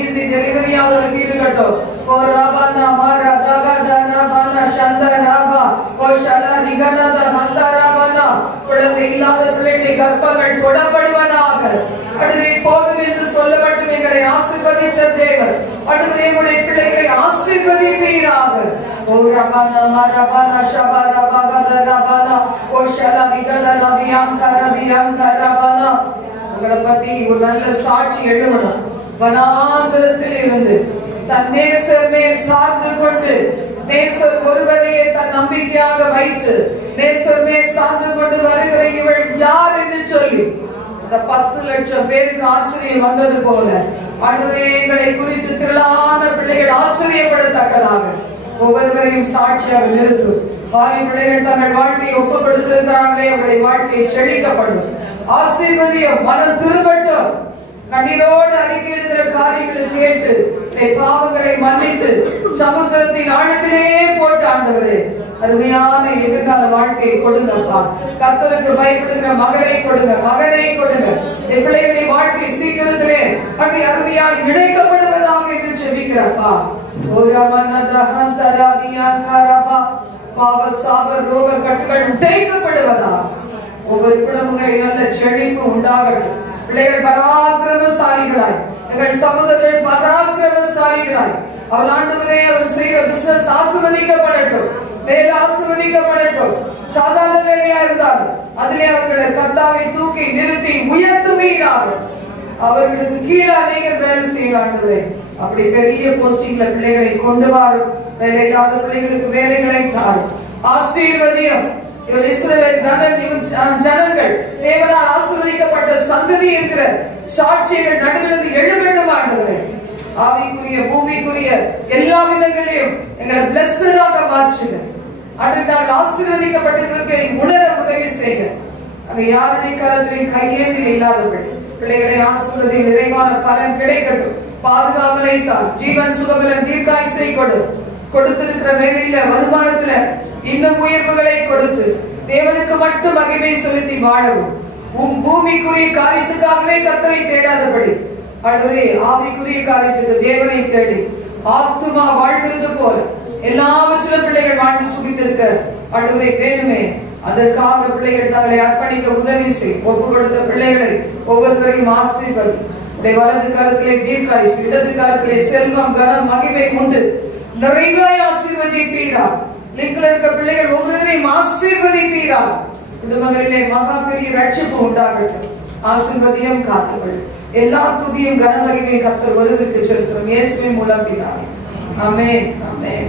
ஈஸி டெலிவரி அவர்களுக்கு இருக்கட்டும். ஓ ராபானா மாரா தாகாதானா பானா சந்தராபா ஓ ஷலா நிகனதா மந்தராபானா. குழந்தை இல்லாத பிள்ளைகளை கர்ப்பங்கள் தொடப்படுவதாக. அடுவே போதும் என்று சொல்லப்பட்டும் எங்களை ஆசீர்வதித்த தேவன் அடுவே உடைய பிள்ளைகளை ஆசீர்வதிப்பீராக. ஓ ரபானா மரபானா ஷபாரா பகதராபானா ஓ ஷலா நிகனதா தியாங்கரதியாங்கரபானா. உங்களை பத்தி ஒரு நல்ல சாட்சி எழுதணும். வனாந்தரத்தில் இருந்து தன் நேசர் மேல் சார்ந்து கொண்டு, நேசர் ஒருவரையே தன் நம்பிக்கையாக வைத்து நேசர் மேல் சார்ந்து கொண்டு வருகிற இவள் யார் என்று சொல்லி அந்த 10 லட்சம் பேருக்கு ஆச்சரியம் வந்தது போல ஆண்டவரே, எங்களை குறித்து திரளான பிள்ளைகள் ஆச்சரியப்படத்தக்கதாக ஒவ்வொருவரையும் சாட்சியாக நிறுத்தும். வாரி பிள்ளைகள் தங்கள் வாழ்க்கையை ஒப்புக் கொடுத்திருக்கிறார்களே, அவருடைய வாழ்க்கையை செழிக்கப்படும். ஆசீர்வதியம் மனம் திரும்பட்டும். கண்ணீரோடு அறிக்கையிடுகிற காரியங்களை கேட்டு பாவங்களை மன்னித்து சமுத்திரத்தின் ஆழத்திலே போட்டு ஆண்டவரே அருமையான எதிர்கால வாழ்க்கையை கொடுங்கப்பா. கர்த்தருக்கு பயப்படுகிற மகளை கொடுங்க, மகனை கொடுங்க. பிள்ளைகளுடைய வாழ்க்கை சீக்கிரத்திலே அப்படி அருமையாய் இணைக்கப்படுவதாக என்று செபிக்கிறப்பா. பாவ சாப ரோக கட்டுகள் உடைக்கப்படுவதா. ஒவ்வொரு குடும்பங்களில் நல்ல செழிப்பு உண்டாகட்டும். பிள்ளைகள் பராக்கிரமசாலிகளாய், எங்கள் சகோதரர்கள் பராக்கிரமசாலிகளாய் அவள் ஆண்டவரே அவர் செய்கிற பிசினஸ் ஆசீர்வதிக்கப்படட்டும், வேலை ஆசீர்வதிக்கப்படட்டும். சாதாரண வேலையா இருந்தாலும் அதிலே அவர்களை கர்த்தாவை தூக்கி நிறுத்தி உயர்த்துவீராக. அவர்களுக்கு கீழே அநேகர் வேலை செய்கிறார்களே, அப்படி பெரிய போஸ்டிங்ல பிள்ளைகளை கொண்டு வாரும். வேலை இல்லாத பிள்ளைகளுக்கு வேலைகளை தாரும். ஆசீர்வதியம். இவர் இஸ்ரவேல் ஜனங்கள் தேவனால் ஆசீர்வதிக்கப்பட்ட சந்ததி என்கிற சாட்சியங்கள் நடுவிலிருந்து எழும்பட்டும் ஆண்டவரே. ஆவிக்குரிய பூமிக்குரிய எல்லா விதங்களையும் எங்களை பிளஸ்டாக மாற்றுங்க. அன்று நாங்கள் ஆசீர்வதிக்கப்பட்டிருக்க உணர உதவி செய்ய. அங்க யாருடைய காலத்திலையும் கையேந்தில் இல்லாதபடி பிள்ளைகளை ஆசீர்வதி நிறைவான பலன் கிடைக்கட்டும். பாதுகாவலை தான் ஜீவன் சுகபலன் தீர்க்காயுசை கொடு. கொடுத்திருக்கிற வேலையில வருமானத்துல இன்னும் உயர்வுகளை கொடுத்து தேவனுக்கு மட்டும் மகிமை செலுத்தி வாழவும். பூமிக்குரிய காரியத்துக்காகவே கர்த்தரை தேடாதபடி அடுத்தது ஆவிக்குரிய காரியத்துக்கு தேவனை தேடி ஆத்துமா வாழ்கிறது போல எல்லாவற்றிலும் பிள்ளைகள் வாழ்ந்து சுகித்திருக்க அடுத்ததை வேணுமே. அதற்காக பிள்ளைகள் தங்களை அர்ப்பணிக்க உதவி செய். ஒப்பு கொடுத்த பிள்ளைகளை ஒவ்வொருவரையும் ஆசீர்வதி. வலது காலத்திலே தீர்க்காயுசு, இடது காலத்திலே செல்வம் கனம் மகிமை உண்டு. நிறைவாய் ஆசீர்வதிப்பீரா. லிங்க்ல இருக்க பிள்ளைகள் ஒவ்வொருவரையும் ஆசீர்வதிப்பீரா. குடும்பங்களிலே மகா பெரிய ரட்சிப்பு உண்டாகட்டும். ஆசீர்வதியம் காத்துக்கொள். எல்லா துதியும் கனமகிமையும் கர்த்தர் ஒருவருக்கு செலுத்தும். இயேசுவின் மூலம் பிதாவே. ஆமென். ஆமென்.